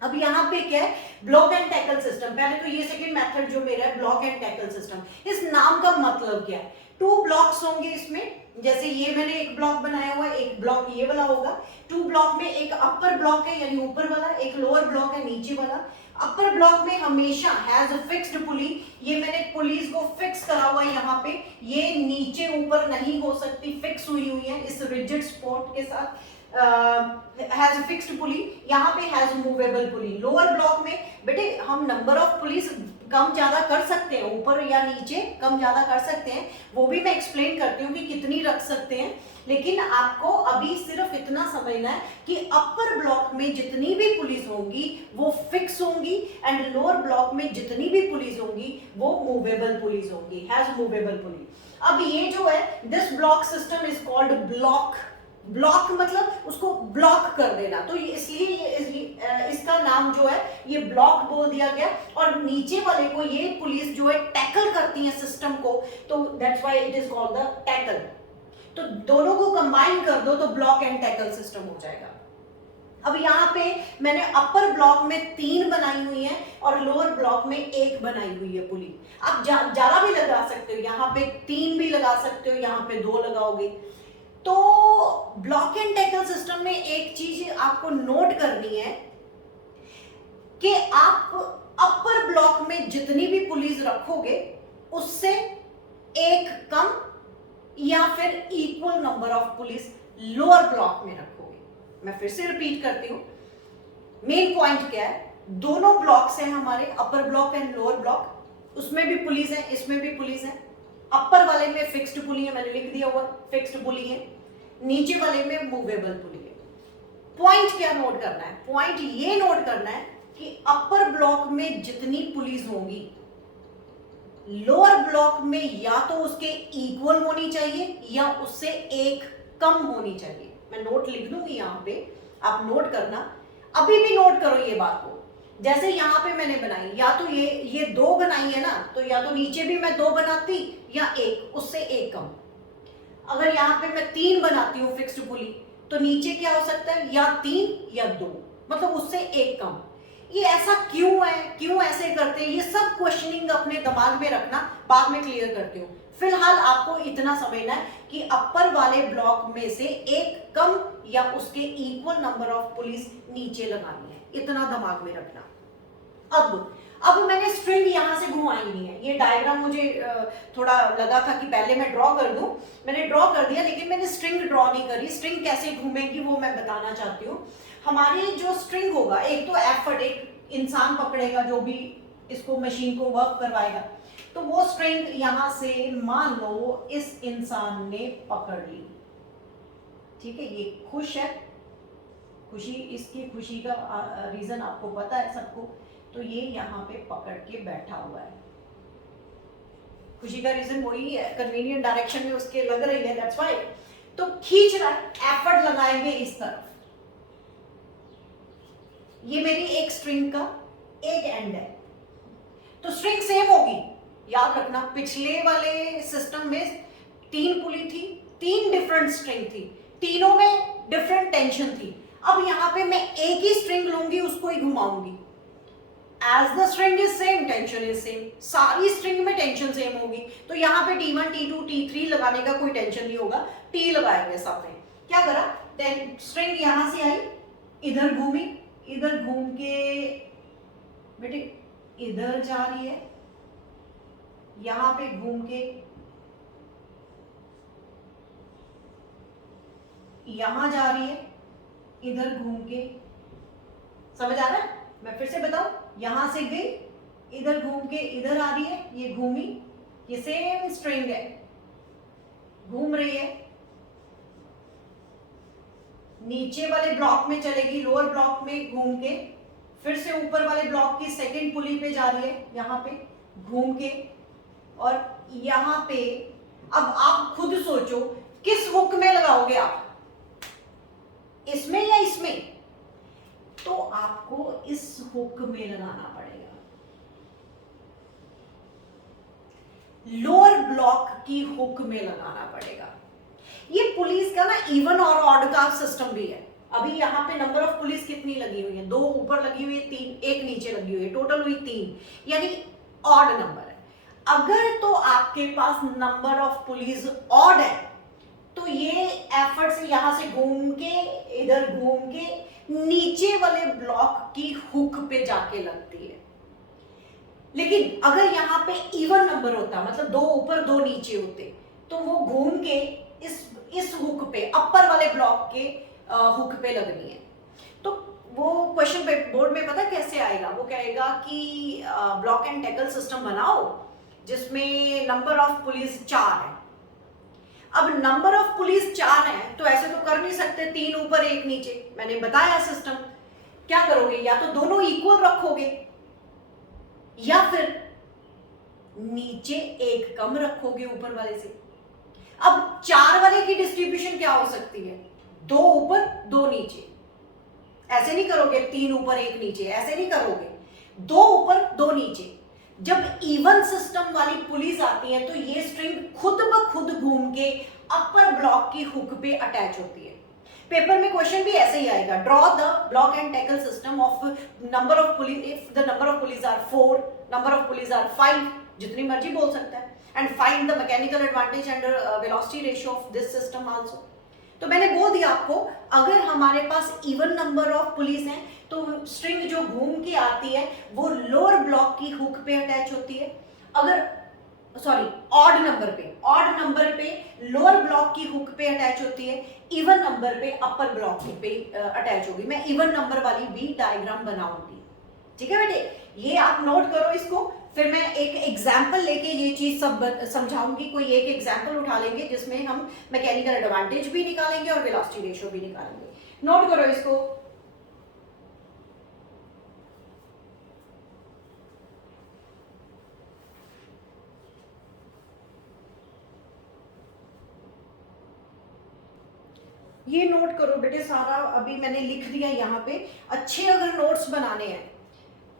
अब यहाँ पे क्या है, ब्लॉक एंड टैकल सिस्टम। पहले तो ये सेकंड मेथड जो मेरा है ब्लॉक एंड टैकल सिस्टम, इस नाम का मतलब क्या है, 2 ब्लॉक्स होंगे इसमें, जैसे ये मैंने एक ब्लॉक बनाया हुआ है, एक ब्लॉक ये वाला होगा। 2 ब्लॉक में एक अपर ब्लॉक है यानी ऊपर वाला, एक लोअर ब्लॉक है नीचे वाला। अपर ब्लॉक में हमेशा हैज अ फिक्स्ड पुली, ये मैंने पुलिस को फिक्स करा हुआ है यहाँ पे, ये नीचे ऊपर नहीं हो सकती, फिक्स हुई है इस रिजिड स्पॉट के साथ। हैज फिक्स्ड पुली, यहाँ पे has movable pulley. Lower block में बेटे हम नंबर ऑफ पुलिस कम ज्यादा कर सकते हैं, ऊपर या नीचे कम ज्यादा कर सकते हैं, वो भी मैं एक्सप्लेन करती हूँ कि कितनी रख सकते हैं, लेकिन आपको अभी सिर्फ इतना समझना है कि अपर ब्लॉक में जितनी भी पुलिस होंगी वो फिक्स होंगी, एंड लोअर ब्लॉक में जितनी भी पुलिस होंगी वो मूवेबल पुलिस होंगी, हैज मूवेबल पुलिस। अब ये जो है this block system is called block. Block मतलब उसको ब्लॉक कर देना, तो इसलिए इसका नाम जो है ये ब्लॉक बोल दिया गया, और नीचे वाले को ये पुलिस जो है टैकल करती है सिस्टम को, तो that's why it is called the tackle. तो दोनों को कंबाइन कर दो तो ब्लॉक एंड टैकल सिस्टम हो जाएगा। अब यहाँ पे मैंने अपर ब्लॉक में 3 बनाई हुई है और लोअर ब्लॉक में 1 बनाई हुई है पुली। आप ज्यादा भी लगा सकते हो, यहाँ पे 3 भी लगा सकते हो, यहाँ पे 2 लगाओगे। तो ब्लॉक एंड टैकल सिस्टम में एक चीज आपको नोट करनी है कि आप अपर ब्लॉक में जितनी भी पुलिस रखोगे उससे 1 कम या फिर equal number of police lower block में रखोगे। मैं फिर से रिपीट करती हूं, मेन पॉइंट क्या है, दोनों ब्लॉक्स हैं हमारे, अपर ब्लॉक एंड लोअर ब्लॉक, उसमें भी पुलिस है, इसमें भी पुलिस है। अपर वाले में फिक्स्ड पुली है, मैंने लिख दिया हुआ फिक्स्ड पुली है, नीचे वाले में मूवेबल पुली है। पॉइंट क्या नोट करना है, पॉइंट ये नोट करना है कि अपर ब्लॉक में जितनी पुलिस होंगी लोअर ब्लॉक में या तो उसके इक्वल होनी चाहिए या उससे 1 कम होनी चाहिए। मैं नोट लिख दूंगी यहाँ पे, आप नोट करना, अभी भी नोट करो ये बात को। जैसे यहाँ पे मैंने बनाई, या तो ये 2 बनाई है ना, तो या तो नीचे भी मैं 2 बनाती या 1, उससे 1 कम। अगर यहाँ पे मैं 3 बनाती हूँ फिक्स्ड पुली, तो नीचे क्या हो सकता है, या 3 या 2, मतलब उससे 1 कम। ये ऐसा क्यों है, क्यों ऐसे करते हैं, ये सब क्वेश्चनिंग अपने दिमाग में रखना, बाद में क्लियर करती हूँ। फिलहाल आपको इतना समझना है कि अपर वाले ब्लॉक में से 1 कम या उसके इक्वल नंबर ऑफ पुलिस नीचे लगानी है, इतना दिमाग में रखना। अब मैंने स्ट्रिंग यहां से घुमाई नहीं है, ये डायग्राम मुझे थोड़ा लगा था कि पहले मैं ड्रॉ कर दूं, मैंने ड्रॉ कर दिया, लेकिन मैंने स्ट्रिंग ड्रॉ नहीं करी। स्ट्रिंग कैसे घूमेगी वो मैं बताना चाहती हूँ। हमारी जो स्ट्रिंग होगा, एक तो एफर्ट, एक इंसान पकड़ेगा जो भी इसको मशीन को वर्क करवाएगा, तो वो स्ट्रिंग यहां से मान लो इस इंसान ने पकड़ ली, ठीक है, ये खुश है, खुशी, इसकी खुशी का रीजन आपको पता है सबको, तो ये यहाँ पे पकड़ के बैठा हुआ है, खुशी का रीजन वही है, कन्वीनियंट डायरेक्शन में उसके लग रही है, दैट्स व्हाई। तो खींच रहा है, एफर्ट लगाएंगे इस तरफ, ये मेरी एक स्ट्रिंग का एक एंड है, तो स्ट्रिंग सेम होगी, याद रखना। पिछले वाले सिस्टम में 3 पुली थी, 3 डिफरेंट स्ट्रिंग थी, तीनों में डिफरेंट टेंशन थी। अब यहाँ पे मैं एक ही स्ट्रिंग लूंगी, उसको ही घुमाऊंगी, as the string is same tension is same, सारी स्ट्रिंग में टेंशन सेम होगी, तो यहाँ पे T1 T2 T3 लगाने का कोई टेंशन नहीं होगा, T लगाएंगे सब में। क्या करा, देन स्ट्रिंग यहां से आई, इधर घूमी, इधर घूम के बेटे इधर जा रही है, यहां पे घूम के यहां जा रही है, इधर घूम के, समझ आ रहा है? मैं फिर से बताऊं, यहां से गई, इधर घूम के इधर आ रही है, ये घूमी, ये सेम स्ट्रिंग है, घूम रही है, नीचे वाले ब्लॉक में चलेगी, लोअर ब्लॉक में घूम के फिर से ऊपर वाले ब्लॉक की सेकंड पुली पे जा रही है, यहां पे घूम के, और यहां पे अब आप खुद सोचो किस हुक में लगाओगे आप, इसमें या इसमें? तो आपको इस हुक में लगाना पड़ेगा, लोअर ब्लॉक की हुक में लगाना पड़ेगा। ये पुलिस का ना इवन और ऑड का सिस्टम भी है। अभी यहाँ पे नंबर ऑफ पुलिस कितनी लगी हुई है, 2 ऊपर लगी हुई है, 3 एक नीचे लगी हुई है, टोटल हुई 3, यानी ऑड नंबर है। अगर तो आपके पास नंबर ऑफ पुलिस ऑड है तो ये एफर्ट से यहां से घूम के इधर घूम के नीचे वाले ब्लॉक की हुक पे जाके लगती है। लेकिन अगर यहाँ पे इवन नंबर होता, मतलब 2 ऊपर 2 नीचे होते, तो वो घूम के इस हुक पे, अपर वाले ब्लॉक के हुक पे लगनी है। तो वो क्वेश्चन बोर्ड में पता कैसे आएगा, वो कहेगा कि ब्लॉक एंड टैकल सिस्टम बनाओ जिसमें नंबर ऑफ पुलिस 4 है। अब नंबर ऑफ पुलिस 4 है तो ऐसे तो कर नहीं सकते 3 ऊपर 1 नीचे, मैंने बताया सिस्टम। क्या करोगे, या तो दोनों इक्वल रखोगे या फिर नीचे 1 कम रखोगे ऊपर वाले से। अब 4 वाले की डिस्ट्रीब्यूशन क्या हो सकती है, 2 ऊपर 2 नीचे, ऐसे नहीं करोगे 3 ऊपर 1 नीचे, ऐसे नहीं करोगे, 2 ऊपर 2 नीचे। जब इवन सिस्टम वाली पुलिस आती है तो ये स्ट्रिंग खुद ब खुद घूम के अपर ब्लॉक की हुक पे अटैच होती है। पेपर में क्वेश्चन भी ऐसे ही आएगा, draw the block and tackle system of number of pulleys if the number of pulleys are 4, number of pulleys are 5, जितनी मर्जी बोल सकता है, and find the mechanical advantage and velocity ratio of this system also. तो मैंने बोल दिया आपको, अगर हमारे पास इवन नंबर ऑफ पुलिस हैं तो स्ट्रिंग जो घूम के आती है वो लोअर ब्लॉक की हुक पे अटैच होती है। अगर सॉरी ऑड नंबर पे लोअर ब्लॉक की हुक पे अटैच होती है, इवन नंबर पे अपर ब्लॉक पे अटैच होगी। मैं इवन नंबर वाली भी डायग्राम बनाऊंगी, ठीक है बेटे, ये आप नोट करो इसको। फिर मैं एक एग्जाम्पल लेके ये चीज सब समझाऊंगी, कोई एक एग्जाम्पल उठा लेंगे जिसमें हम मैकेनिकल एडवांटेज भी निकालेंगे और वेलोसिटी रेशियो भी निकालेंगे। नोट करो इसको। ये नोट करो बेटे सारा, अभी मैंने लिख दिया यहाँ पे। अच्छे अगर नोट्स बनाने हैं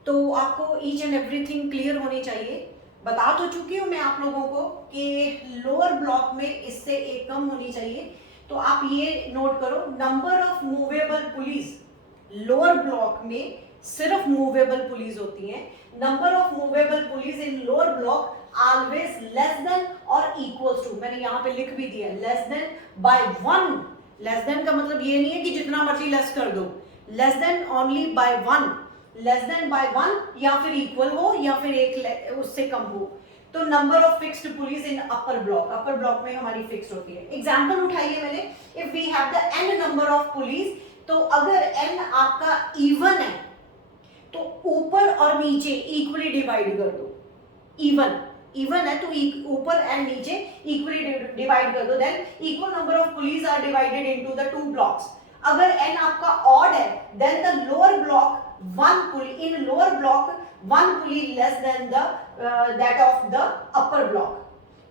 तो आपको ईच एंड एवरीथिंग क्लियर होनी चाहिए। बता तो चुकी हूँ मैं आप लोगों को कि लोअर ब्लॉक में इससे 1 कम होनी चाहिए। तो आप ये नोट करो, number of movable pulleys lower block में सिर्फ मूवेबल पुलिस होती हैं। Number of movable pulleys in lower block always less than और इक्वल्स टू, मैंने यहाँ पे लिख भी दिया less than by 1। Less than का मतलब ये नहीं है कि जितना मर्जी लेस कर दो, less than only by 1, less than by 1 या फिर इक्वल हो या फिर 1 उससे कम हो। तो number of fixed pulleys in upper block में हमारी फिक्स होती है। एग्जांपल उठाइए मैंने, if we have the n number of pulleys, तो अगर n आपका इवन है तो ऊपर और नीचे इक्वली डिवाइड कर दो। इवन है तो ऊपर एंड नीचे इक्वली डिवाइड कर दो, then equal number of pulleys are divided into the 2 blocks. अगर n आपका ऑड है then the lower block 1 pulley, in lower block 1 pulley less than the that of the upper block.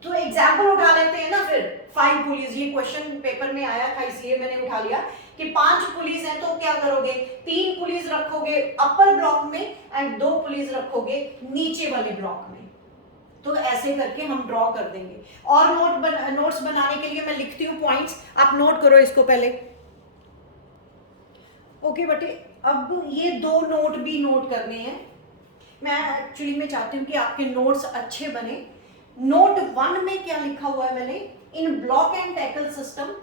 तो example उठा लेते हैं ना फिर। 5 पुलिस, ये क्वेश्चन पेपर में आया था इसलिए मैंने उठा लिया कि 5 पुलिस है तो क्या करोगे, 3 पुलिस रखोगे अपर ब्लॉक में एंड 2 पुलिस रखोगे नीचे वाले ब्लॉक में। तो ऐसे करके हम ड्रॉ कर देंगे। और नोट्स बनाने के लिए मैं लिखती हूँ पॉइंट्स, आप नोट करो इसको पहले। ओके बेटे, अब ये 2 नोट भी नोट करने हैं। मैं एक्चुअली में चाहती हूँ कि आपके नोट्स अच्छे बने। नोट 1 में क्या लिखा हुआ है मैंने, in block and tackle system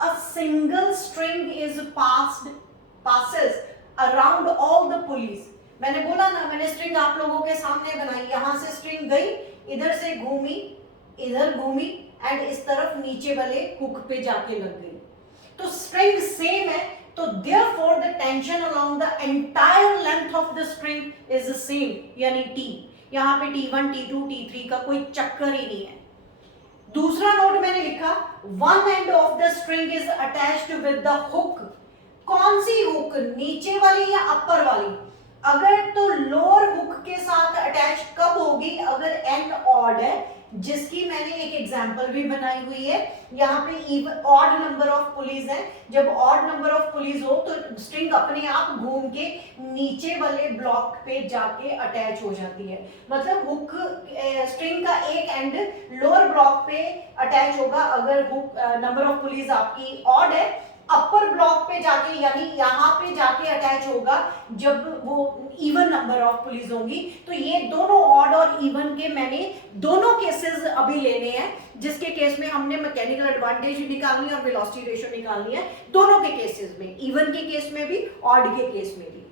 a single string is passes around all the pulleys. मैंने बोला ना, मैंने स्ट्रिंग आप लोगों के सामने बनाई, यहां से स्ट्रिंग गई, इधर से घूमी, इधर घूमी एंड इस तरफ नीचे वाले हुक पे जाके लग गई। तो स्ट्रिंग सेम है, तो therefore the tension along the entire length of the string is the same, यानी T। यहाँ पे T1, T2, T3 का कोई चक्कर ही नहीं है। दूसरा नोट मैंने लिखा, one end of the string is attached with the hook। कौन सी हुक, नीचे वाली या अपर वाली? अगर तो लोअर हुक के साथ अटैच कब होगी, अगर एंड ऑड है, जिसकी मैंने एक एग्जांपल भी बनाई हुई है। यहाँ पे even odd number of police है, जब ऑड नंबर ऑफ पुलिस हो तो स्ट्रिंग अपने आप घूम के नीचे वाले ब्लॉक पे जाके अटैच हो जाती है। मतलब हुक स्ट्रिंग का एक एंड लोअर ब्लॉक पे अटैच होगा अगर हुक नंबर ऑफ पुलिस आपकी ऑड है, अपर ब्लॉक पे जाके यानी यहाँ पे जाके अटैच होगा जब वो इवन नंबर ऑफ पुलिस होंगी। तो ये दोनों ऑड और इवन के मैंने दोनों केसेस अभी लेने हैं, जिसके केस में हमने मैकेनिकल एडवांटेज निकालनी है और वेलोसिटी रेशियो निकालनी है, दोनों के केसेस में, इवन के केस में भी, ऑड के केस में भी।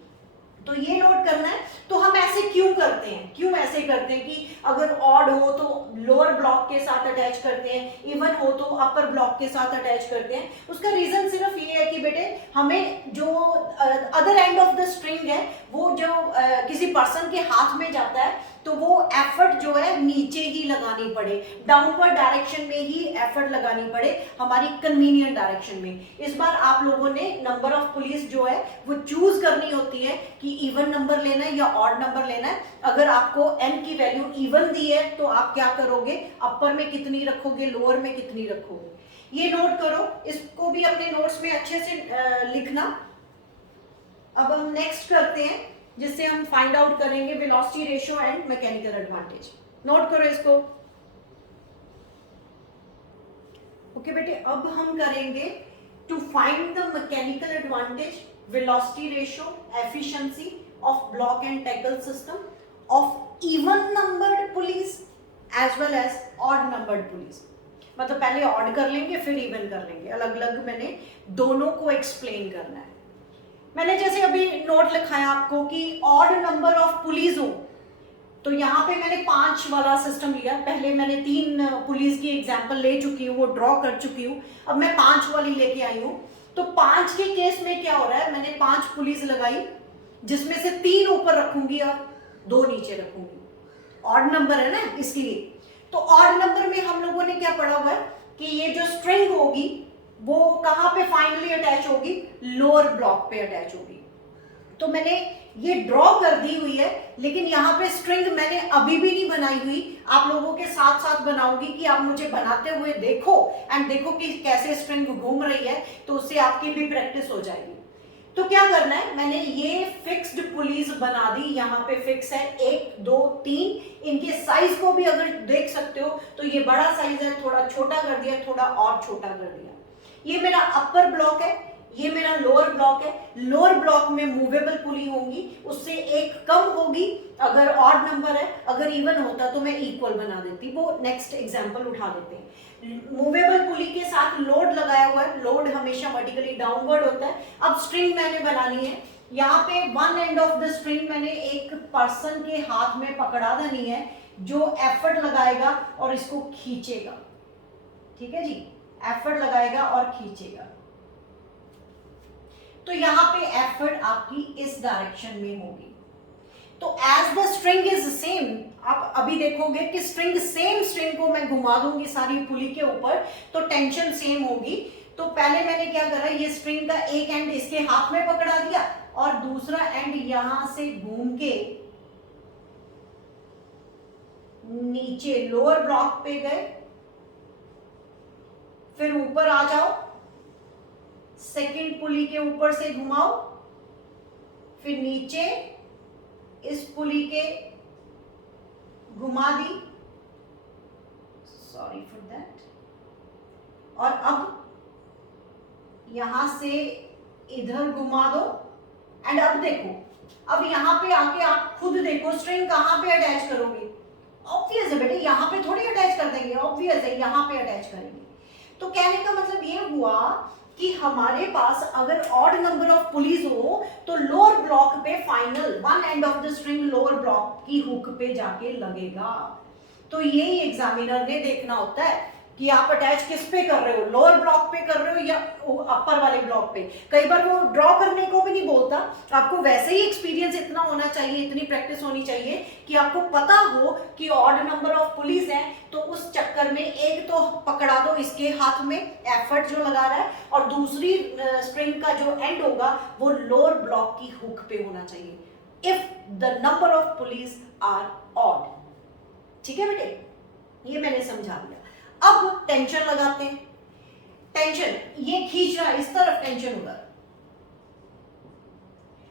तो ये नोट करना है। तो हम ऐसे क्यों करते हैं, क्यों ऐसे करते हैं कि अगर ऑड हो तो लोअर ब्लॉक के साथ अटैच करते हैं, इवन हो तो अपर ब्लॉक के साथ अटैच करते हैं? उसका रीजन सिर्फ ये है कि बेटे हमें जो other and of the string है वो जो किसी पर्सन के हाथ में जाता है तो वो एफर्ट जो है नीचे ही लगानी पड़े, डाउनवर्ड डायरेक्शन में ही एफर्ट लगानी पड़े, हमारी कन्वीनियंट डायरेक्शन में। इस बार आप लोगों ने नंबर ऑफ पुलिस जो है वो चूज करनी होती है कि इवन नंबर लेना है या ऑड नंबर लेना है। अगर आपको n की वैल्यू इवन दी है तो आप क्या करोगे, अपर में कितनी रखोगे, लोअर में कितनी रखोगे, ये नोट करो। इसको भी अपने नोट्स में अच्छे से लिखना। अब हम नेक्स्ट करते हैं, जिससे हम फाइंड आउट करेंगे velocity ratio and mechanical advantage. Note करो इसको। ओके बेटे, अब हम करेंगे to find the mechanical advantage, velocity ratio, efficiency of block and tackle system of even numbered pulleys as well as odd numbered pulleys. मतलब पहले odd कर लेंगे फिर इवन कर लेंगे, अलग अलग मैंने दोनों को एक्सप्लेन करना है। मैंने जैसे अभी नोट लिखाया आपको कि ऑड नंबर ऑफ पुलिस हो, तो यहाँ पे मैंने 5 वाला सिस्टम लिया। पहले मैंने 3 पुलिस की एग्जांपल ले चुकी हूँ, वो ड्रॉ कर चुकी हूँ, अब मैं 5 वाली लेके आई हूँ। तो 5 के केस में क्या हो रहा है, मैंने 5 पुलिस लगाई, जिसमें से 3 ऊपर रखूंगी और 2 नीचे रखूंगी। ऑड नंबर है ना इसलिए। तो ऑड नंबर में हम लोगों ने क्या पढ़ा हुआ है कि ये जो स्ट्रिंग होगी वो कहां पे फाइनली अटैच होगी, लोअर ब्लॉक पे अटैच होगी। तो मैंने ये ड्रॉ कर दी हुई है, लेकिन यहाँ पे स्ट्रिंग मैंने अभी भी नहीं बनाई हुई, आप लोगों के साथ साथ बनाऊंगी कि आप मुझे बनाते हुए देखो एंड देखो कि कैसे स्ट्रिंग घूम रही है, तो उससे आपकी भी प्रैक्टिस हो जाएगी। तो क्या करना है, मैंने ये फिक्स्ड पुलिस बना दी, यहाँ पे फिक्स है 1 2 3। इनके साइज को भी अगर देख सकते हो तो ये बड़ा साइज है, थोड़ा छोटा कर दिया, थोड़ा और छोटा कर दिया। ये मेरा अपर ब्लॉक है, ये मेरा लोअर ब्लॉक है। लोअर ब्लॉक में मूवेबल पुली होंगी, उससे एक कम होगी अगर ऑड नंबर है, अगर इवन होता तो मैं इक्वल बना देती। वो नेक्स्ट एग्जांपल उठा देते हैं। मूवेबल पुली के साथ लोड लगाया हुआ है, लोड हमेशा वर्टिकली डाउनवर्ड होता है। अब स्ट्रिंग मैंने बनानी है, यहाँ पे one end of the string मैंने एक पर्सन के हाथ में पकड़ा देनी है, जो एफर्ट लगाएगा और इसको खींचेगा। ठीक है जी, एफर्ट लगाएगा और खींचेगा। तो यहां पे एफर्ट आपकी इस डायरेक्शन में होगी। तो as the string is same, आप अभी देखोगे कि स्ट्रिंग सेम स्ट्रिंग को मैं घुमा दूंगी सारी पुली के ऊपर, तो टेंशन सेम होगी। तो पहले मैंने क्या करा, ये स्ट्रिंग का एक एंड इसके हाथ में पकड़ा दिया और दूसरा एंड यहां से घूम के नीचे लोअर ब्लॉक पे गए, फिर ऊपर आ जाओ, सेकेंड पुली के ऊपर से घुमाओ, फिर नीचे इस पुली के घुमा दी, सॉरी फॉर दैट, और अब यहां से इधर घुमा दो। एंड अब देखो अब यहाँ पे आके आप खुद देखो स्ट्रिंग कहाँ पे अटैच करोगे, ऑब्वियस है बेटे यहाँ पे थोड़ी अटैच कर देंगे, ऑब्वियस है यहाँ पे अटैच करेंगे। तो कहने का मतलब ये हुआ कि हमारे पास अगर ऑड नंबर ऑफ पुलीज हो तो लोअर ब्लॉक पे final one end of the string lower block की हुक पे जाके लगेगा। तो यही एग्जामिनर ने देखना होता है कि आप अटैच किस पे कर रहे हो, लोअर ब्लॉक पे कर रहे हो या अपर वाले ब्लॉक पे। कई बार वो ड्रॉ करने को भी नहीं बोलता, आपको वैसे ही एक्सपीरियंस इतना होना चाहिए, इतनी प्रैक्टिस होनी चाहिए कि आपको पता हो कि ऑड नंबर ऑफ पुलिस है, तो उस चक्कर में एक तो पकड़ा दो इसके हाथ में एफर्ट जो लगा रहा है, और दूसरी स्ट्रिंग का जो एंड होगा वो लोअर ब्लॉक की हुक पे होना चाहिए if the number of pulleys are odd. ठीक है बेटे, ये मैंने समझा दिया। अब टेंशन लगाते हैं। टेंशन ये खींच रहा है इस तरफ, टेंशन उधर,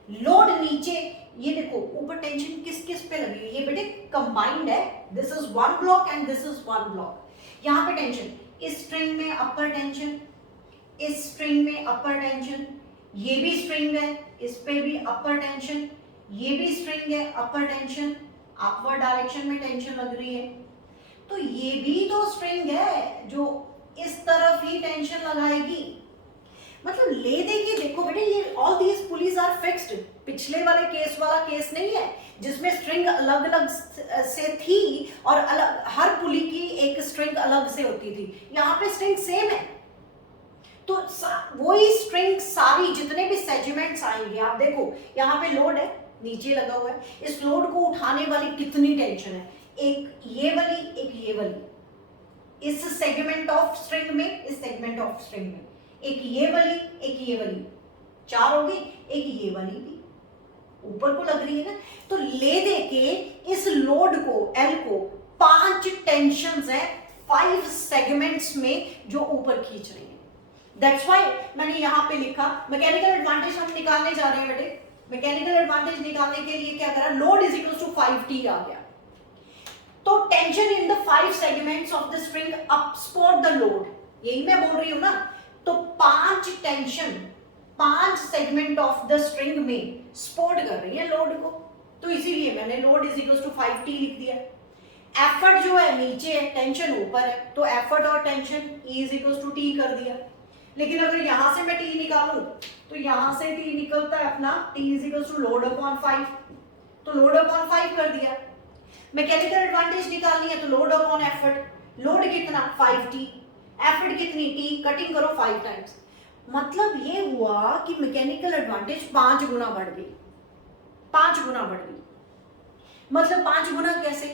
लोड नीचे, ये देखो ऊपर टेंशन किस किस पे लगी हुई है, ये बेटे कंबाइंड है, this is one block and this is one block. यहां पे टेंशन, इस स्ट्रिंग में अपर टेंशन, इस स्ट्रिंग में अपर टेंशन, ये भी स्ट्रिंग है इस पे भी अपर टेंशन, ये भी स्ट्रिंग है अपर टेंशन, अपवर्ड डायरेक्शन में टेंशन लग रही है। तो ये भी तो स्ट्रिंग है जो इस तरफ ही टेंशन लगाएगी। मतलब ले देके देखो बेटे, ये all these pulleys are fixed. पिछले वाले केस वाला केस नहीं है जिसमें स्ट्रिंग अलग अलग से थी और अलग हर पुली की एक स्ट्रिंग अलग से होती थी, यहाँ पे स्ट्रिंग सेम है। तो वही स्ट्रिंग सारी जितने भी सेगमेंट्स आएंगे, आप देखो यहाँ पे लोड है नीचे लगा हुआ है, इस लोड को उठाने वाली कितनी टेंशन है, एक ये वाली एक ये वाली, इस सेगमेंट ऑफ स्ट्रिंग में, इस सेगमेंट ऑफ स्ट्रिंग में एक ये वाली एक ये वाली, चार होगी, एक ये वाली भी ऊपर को लग रही है ना। तो ले दे के इस लोड को एल को 5 टेंशंस है 5 सेगमेंट्स में जो ऊपर खींच रही है। दैट्स व्हाई मैंने यहां पे लिखा मैकेनिकल एडवांटेज हम निकालने जा रहे हैं बेटे। मैकेनिकल एडवांटेज निकालने के लिए क्या करा, load is equal to 5t आ गया। तो tension in the 5 segments of the string up support the load, यही मैं बोल रही हूं ना। तो 5 tension 5 segment of the string में सपोर्ट कर रही है लोड को, तो इसीलिए मैंने load is equal to 5t लिख दिया। एफर्ट जो है नीचे है, टेंशन ऊपर है, तो एफर्ट और tension E is equal to T कर दिया। लेकिन अगर यहां से मैं t निकालूं तो यहां से t निकलता है अपना t is equal to load upon 5, तो लोड अपॉन 5 कर दिया। मैकेनिकल एडवांटेज निकालनी है तो लोड अपॉन एफर्ट, लोड कितना 5t, एफर्ट कितनी t, कटिंग करो 5 टाइम्स। मतलब ये हुआ कि मैकेनिकल एडवांटेज 5 गुना बढ़ गई, 5 गुना बढ़ गई। मतलब 5 गुना कैसे,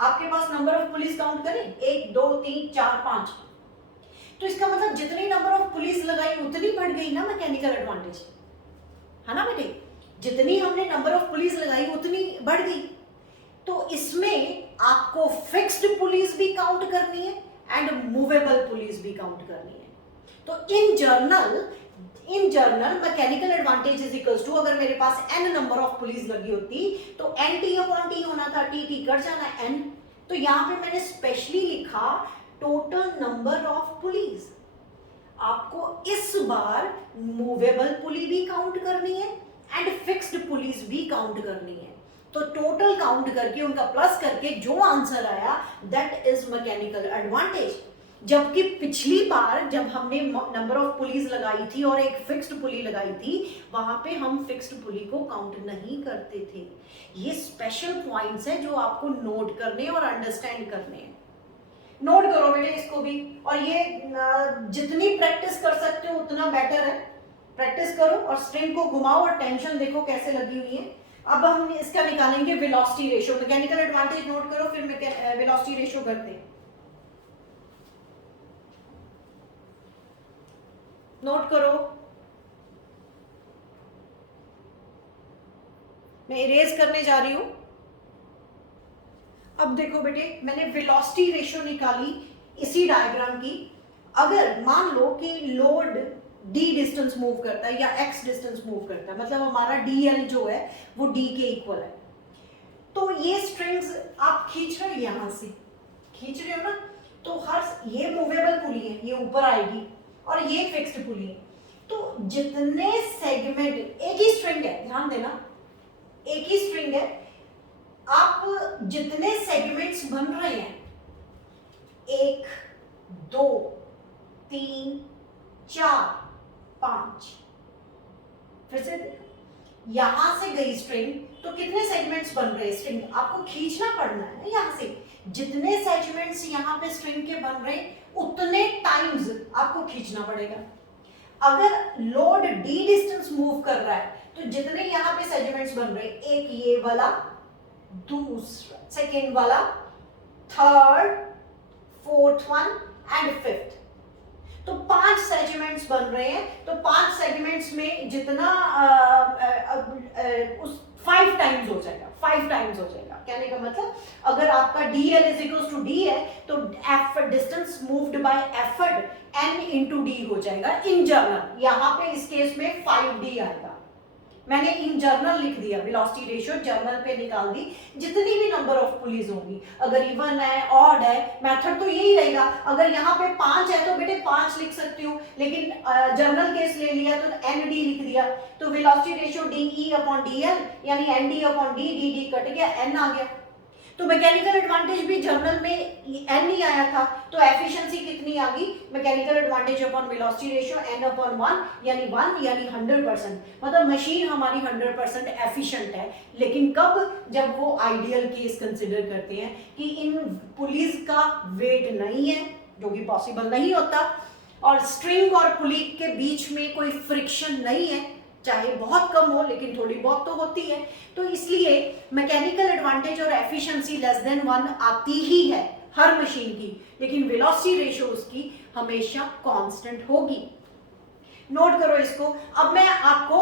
आपके पास नंबर ऑफ पुलिस काउंट करें 1 2 3 4 5, तो इसका मतलब जितनी नंबर ऑफ पुलिस लगाई उतनी बढ़ गई ना मैकेनिकल एडवांटेज, है ना बेटे। जितनी हमने नंबर ऑफ पुलिस लगाई उतनी बढ़ गई। तो इसमें आपको फिक्स्ड पुलिस भी काउंट करनी है एंड मूवेबल पुलिस भी काउंट करनी है। तो in general mechanical advantage is equals to, अगर मेरे पास n नंबर ऑफ पुलिस लगी होती तो nt अपॉन t होना था, t कट जाना n। तो यहां पे मैंने स्पेशली लिखा टोटल नंबर ऑफ पुलिस। आपको इस बार मूवेबल पुली भी काउंट करनी है एंड फिक्स्ड पुलिस भी काउंट करनी है। तो टोटल काउंट करके उनका प्लस करके जो आंसर आया दैट इज मैकेनिकल एडवांटेज। जबकि पिछली बार जब हमने नंबर ऑफ पुलीज लगाई थी और एक फिक्स्ड पुली लगाई थी, वहां पे हम फिक्स्ड पुली को काउंट नहीं करते थे। ये स्पेशल पॉइंट्स है जो आपको नोट करने और अंडरस्टैंड करने हैं। नोट करो बेटे इसको भी, और ये जितनी प्रैक्टिस कर सकते हो उतना बेटर है। प्रैक्टिस करो और स्ट्रिंग को घुमाओ और टेंशन देखो कैसे लगी हुई है। अब हम इसका निकालेंगे velocity ratio. Mechanical advantage note करो, फिर वेलोसिटी रेशियो करते हैं। नोट करो, मैं इरेज करने जा रही हूं। अब देखो बेटे, मैंने वेलोसिटी रेशियो निकाली इसी डायग्राम की। अगर मान लो कि लोड d डिस्टेंस मूव करता है या x डिस्टेंस मूव करता है, मतलब हमारा dl जो है वो d के इक्वल है, तो ये स्ट्रिंग्स आप खींच रहे हो, यहां से खींच रहे हो ना, तो हर ये मूवेबल पुली है, ये ऊपर आएगी, और ये फिक्स्ड पुली है। तो जितने सेगमेंट, एक ही स्ट्रिंग है, ध्यान देना, एक ही स्ट्रिंग है, आप जितने सेगमेंट्स बन रहे हैं 1 2 3 4 5, फिर से यहां से गई स्ट्रिंग तो कितने सेगमेंट्स बन रहे हैं, स्ट्रिंग आपको खींचना पड़ना है ना, यहां से जितने सेगमेंट्स यहां पे स्ट्रिंग के बन रहे उतने टाइम्स आपको खींचना पड़ेगा। अगर लोड d डिस्टेंस मूव कर रहा है तो जितने यहां पे सेगमेंट्स बन रहे, एक ये वाला, दूसरा सेकेंड वाला, third, fourth one and fifth, तो 5 सेगमेंट्स बन रहे हैं, तो 5 सेगमेंट्स में जितना उस 5 टाइम्स हो जाएगा, 5 टाइम्स हो जाएगा। कहने का मतलब अगर आपका dl is equal to d है तो effort distance moved by effort n into d हो जाएगा इन जर्नल। यहां पे इस केस में 5d आएगा, मैंने इन जर्नल लिख दिया, वेलोसिटी रेशियो जर्नल पे निकाल दी, जितनी भी नंबर ऑफ पुलीज होंगी, अगर इवन है ऑड है, मेथड तो यही रहेगा। अगर यहाँ पे 5 है तो बेटे 5 लिख सकती हूँ, लेकिन जर्नल केस ले लिया तो nd लिख दिया, तो velocity ratio de upon dl यानी nd upon d, dd cut गया, n आ गया। तो मैकेनिकल एडवांटेज भी जर्नल में n ही आया था, तो एफिशिएंसी कितनी आ गई, mechanical advantage upon velocity ratio n upon 1 यानी 100%, मतलब मशीन हमारी 100% एफिशिएंट है। लेकिन कब, जब वो आइडियल केस कंसिडर करते हैं कि इन पुलीज का वेट नहीं है, जो कि पॉसिबल नहीं होता, और स्ट्रिंग और पुली के बीच में कोई फ्रिक्शन नहीं है, चाहे बहुत कम हो लेकिन थोड़ी बहुत तो होती है, तो इसलिए मैकेनिकल एडवांटेज और एफिशिएंसी लेस देन 1 आती ही है हर मशीन की, लेकिन वेलोसिटी रेशियो उसकी हमेशा कांस्टेंट होगी। नोट करो इसको। अब मैं आपको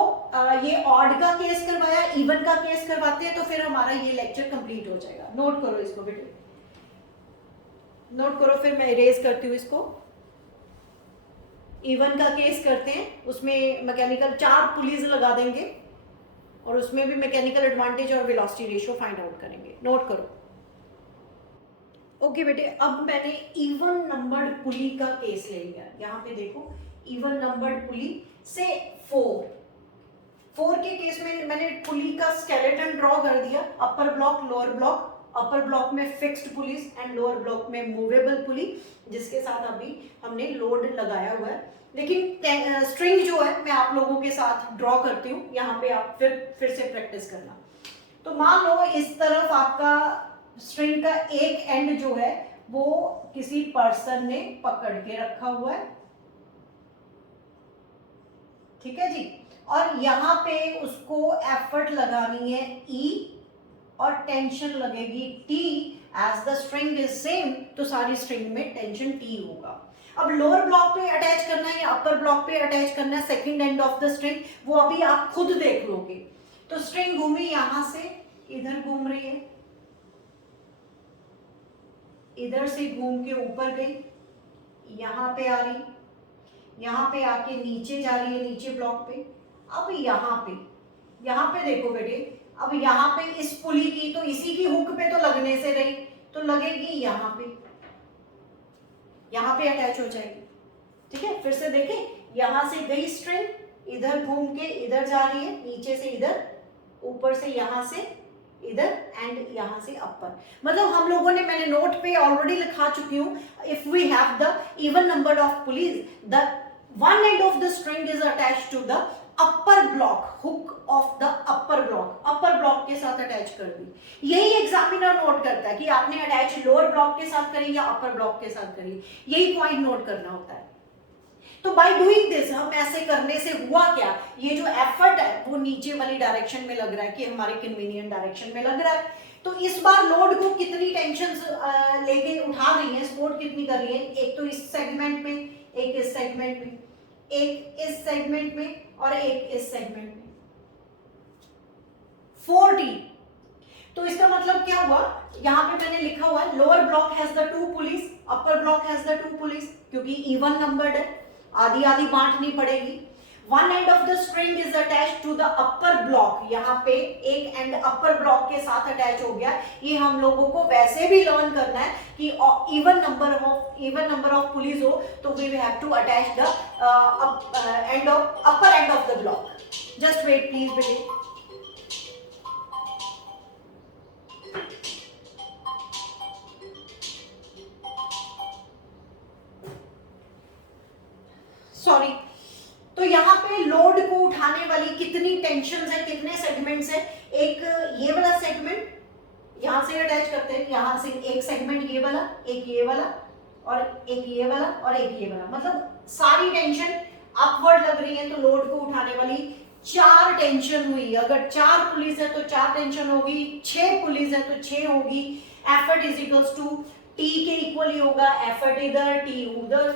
ये ऑड का केस करवाया, इवन का केस करवाते हैं तो फिर हमारा ये लेक्चर कंप्लीट हो जाएगा। नोट करो इसको बेटे, नोट करो, फिर मैं इरेज करती हूँ इसको। इवन का केस करते हैं, उसमें मैकेनिकल 4 पुलीज लगा देंगे और उसमें भी मैकेनिकल एडवांटेज और वेलोसिटी रेशियो फाइंड आउट करेंगे। नोट करो। ओके बेटे, अब मैंने इवन नंबर्ड पुली का केस ले लिया। यहाँ पे देखो, इवन नंबर्ड पुली से 4 के केस में मैंने पुली का स्केलेटन ड्रॉ कर दिया, अपर ब्लॉक, लोअर ब्लॉक, अपर ब्लॉक में fixed pulleys and lower block में मूवेबल पुली, जिसके साथ अभी हमने लोड लगाया हुआ है। लेकिन स्ट्रिंग जो है मैं आप लोगों के साथ ड्रॉ करती हूँ, यहाँ पे आप फिर से प्रैक्टिस करना। तो मान लो इस तरफ आपका स्ट्रिंग का एक एंड जो है वो किसी पर्सन ने पकड़ के रखा हुआ है, ठीक है जी, और यहाँ पे उसको एफर्ट लगानी है E और टेंशन लगेगी T, as the string is same तो सारी स्ट्रिंग में टेंशन T होगा। अब लोअर ब्लॉक पे अटैच करना है या अपर ब्लॉक पे अटैच करना है second and of the string, वो अभी आप खुद देख लोगे। तो स्ट्रिंग घूमी, यहां से इधर घूम रही है, इधर से घूम के ऊपर गई, यहां पे आ रही, यहां पे आके नीचे जा रही है, नीचे ब्लॉक पे। अब यहाँ पे देखो बेटे, अब यहाँ पे इस पुली की तो इसी की हुक पे तो लगने से रही, तो लगेगी यहाँ पे अटैच हो जाएगी, ठीक है। फिर से देखें, यहाँ से गई स्ट्रिंग, इधर घूम के इधर जा रही है, नीचे से इधर, ऊपर से यहाँ से इधर एंड यहाँ से अपर। मतलब हम लोगों ने, मैंने नोट पे ऑलरेडी लिखा चुकी हूँ, if we have the even number of pulleys, the one end of the string is attached to the upper block, hook of the upper block के साथ अटैच कर दी। यही एग्जामिनर नोट करता है कि आपने अटैच लोअर ब्लॉक के साथ करी या अपर ब्लॉक के साथ करी, यही पॉइंट नोट करना होता है। तो बाय डूइंग दिस, हम ऐसे करने से हुआ क्या, ये जो एफर्ट है वो नीचे वाली डायरेक्शन में लग रहा है कि हमारे कन्वीनियंट डायरेक्शन में लग रहा है। तो इस बार लोड को कितनी टेंशन लेके उठा रही है, सपोर्ट कितनी कर रही है, एक तो इस सेगमेंट में, एक इस सेगमेंट में, एक इस सेगमेंट में और एक इस सेगमेंट में, 4T। तो इसका मतलब क्या हुआ, यहां पे मैंने लिखा हुआ है lower block has the 2 pulleys, upper block has the 2 pulleys, क्योंकि इवन नंबर्ड है, आधी आधी बांटनी पड़ेगी। One end of the string is attached to the upper block, यहाँ पे एक एंड अपर ब्लॉक के साथ अटैच हो गया। ये हम लोगों को वैसे भी लर्न करना है कि इवन नंबर ऑफ पुलिस हो तो we have to attach the upper end of the block. Just wait please बेटे। कितनी टेंशन है, कितने सेगमेंट्स है। एक ये वाला सेगमेंट यहाँ से अटैच करते हैं, यहाँ से एक सेगमेंट ये वाला, एक ये वाला, और एक ये वाला, और एक ये वाला, मतलब सारी टेंशन अपवर्ड लग रही है तो लोड को उठाने वाली 4 टेंशन हुई। अगर 4 पुलिस है तो 4 टेंशन होगी, 6 पुलिस है तो 6 होगी। Effort is equals to T के इक्वल ही होगा, एफर्ट इधर टी उधर,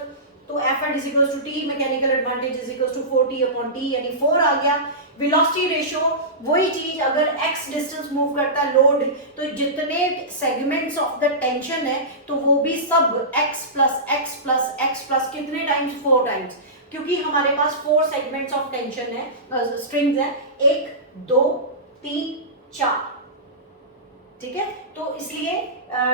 तो effort is equals to T, mechanical advantage is equals to 4t upon T, यानी 4 आ गया। वेलोसिटी रेशियो वही चीज, अगर x डिस्टेंस मूव करता है लोड तो जितने सेगमेंट्स ऑफ द टेंशन है तो वो भी सब x plus x plus x plus कितने टाइम्स, 4 टाइम्स, क्योंकि हमारे पास 4 सेगमेंट्स ऑफ टेंशन है, स्ट्रिंग्स है, 1 2 3 4, ठीक है। तो इसलिए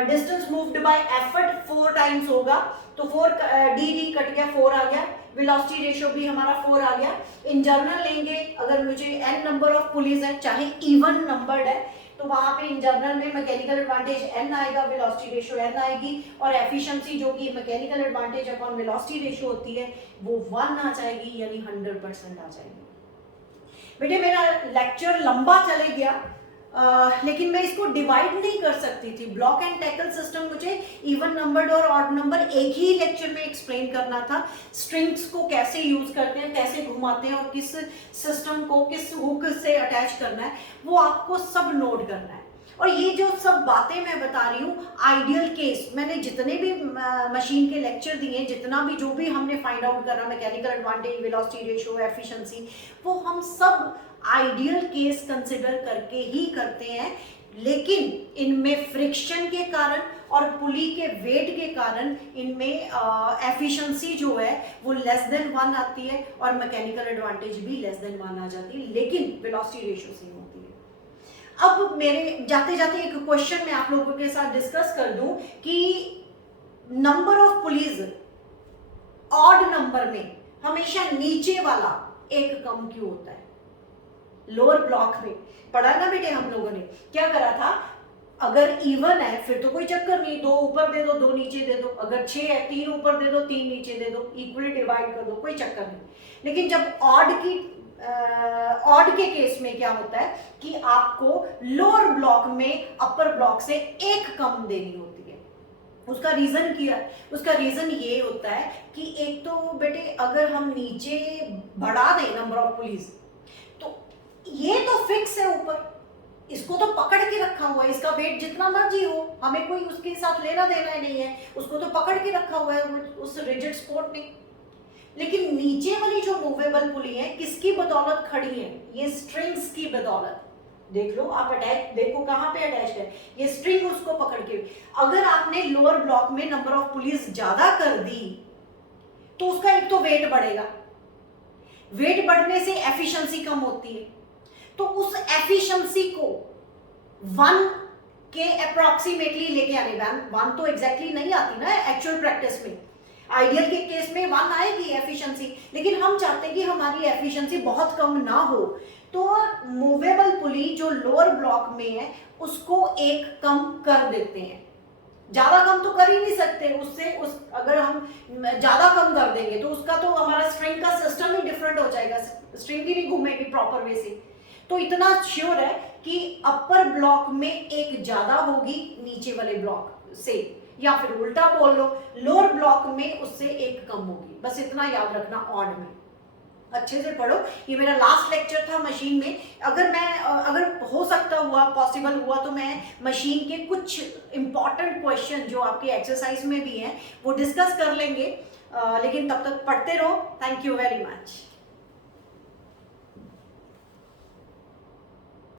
distance moved by effort 4 times होगा, तो 4 डी कट गया, 4 आ गया। वेलोसिटी रेशियो भी हमारा 4 आ गया। इन जनरल लेंगे, अगर मुझे n नंबर ऑफ पुलिस है, चाहे इवन नंबर्ड है, तो वहां पे इन जनरल में मैकेनिकल एडवांटेज n आएगा, वेलोसिटी रेशियो n आएगी, और एफिशिएंसी जो कि mechanical advantage upon velocity ratio होती है वो 1 आ जाएगी, यानी 100% आ जाएगी। बेटे मेरा लेक्चर लंबा चले गया, लेकिन मैं इसको डिवाइड नहीं कर सकती थी। ब्लॉक एंड टैकल सिस्टम मुझे इवन नंबर्ड और ऑड नंबर एक ही लेक्चर में एक्सप्लेन करना था। स्ट्रिंग्स को कैसे यूज करते हैं, कैसे घुमाते हैं, और किस सिस्टम को किस हुक से अटैच करना है, वो आपको सब नोट करना है। और ये जो सब बातें मैं बता रही हूँ, आइडियल केस, मैंने जितने भी मशीन के लेक्चर दिए, जितना भी जो भी हमने फाइंड आउट करा, mechanical advantage, velocity ratio, efficiency, वो हम सब आइडियल केस कंसिडर करके ही करते हैं। लेकिन इनमें फ्रिक्शन के कारण और पुली के वेट के कारण इनमें एफिशिएंसी जो है वो लेस देन 1 आती है, और मैकेनिकल एडवांटेज भी लेस देन 1 आ जाती है, लेकिन वेलोसिटी रेशियो सेम होती है। अब मेरे जाते जाते एक क्वेश्चन मैं आप लोगों के साथ डिस्कस कर दूं कि number of police odd number में हमेशा नीचे वाला एक कम क्यों होता है। लोअर ब्लॉक में पढ़ा ना बेटे हम लोगों ने, क्या करा था, अगर इवन है फिर तो कोई चक्कर नहीं, 2 ऊपर दे दो 2 नीचे दे दो, अगर 6 है 3 ऊपर दे दो 3 नीचे दे दो, इक्वली डिवाइड कर दो, कोई चक्कर नहीं। लेकिन जब ऑड के केस में क्या होता है कि आपको लोअर ब्लॉक में अपर ब्लॉक से एक कम देनी होती है। उसका रीजन क्या है, उसका रीजन ये होता है कि एक तो बेटे अगर हम नीचे बढ़ा दें नंबर ऑफ पुलिस, तो ये तो फिक्स है ऊपर, इसको तो पकड़ के रखा हुआ है, इसका वेट जितना मर्जी हो, हमें कोई उसके साथ लेना देना नहीं है, उसको तो पकड़ के रखा हुआ है उस रिजिड स्पोर्ट ने। लेकिन नीचे वाली जो मूवेबल पुली है किसकी बदौलत खड़ी है, ये स्ट्रिंग्स की बदौलत। देख लो आप, अटैच देखो कहां पे अटैच है, ये स्ट्रिंग उसको पकड़ के। अगर आपने लोअर ब्लॉक में नंबर ऑफ पुलिस ज्यादा कर दी तो उसका एक तो वेट बढ़ेगा, वेट बढ़ने से एफिशिएंसी कम होती है, तो उस एफिशिएंसी को 1 के अप्रॉक्सीमेटली लेके आने, 1 तो एग्जैक्टली नहीं आती ना एक्चुअल प्रैक्टिस में, आइडियल के केस में 1 आएगी एफिशिएंसी, लेकिन हम चाहते हैं कि हमारी एफिशिएंसी बहुत कम ना हो, तो मूवेबल पुली जो लोअर ब्लॉक में है उसको एक कम कर देते हैं। ज्यादा कम तो कर ही नहीं सकते, अगर हम ज्यादा कम कर देंगे तो उसका तो हमारा स्ट्रिंग का सिस्टम ही डिफरेंट हो जाएगा, स्ट्रिंग ही नहीं घूमेगी प्रॉपर वे से। तो इतना श्योर है कि अपर ब्लॉक में एक ज्यादा होगी नीचे वाले ब्लॉक से, या फिर उल्टा बोल लो, लोअर ब्लॉक में उससे एक कम होगी, बस इतना याद रखना ऑड में। अच्छे से पढ़ो, ये मेरा लास्ट लेक्चर था मशीन में। अगर हो सकता हुआ, पॉसिबल हुआ, तो मैं मशीन के कुछ इंपॉर्टेंट क्वेश्चन जो आपके एक्सरसाइज में भी हैं वो डिस्कस कर लेंगे, लेकिन तब तक पढ़ते रहो। Thank you very much.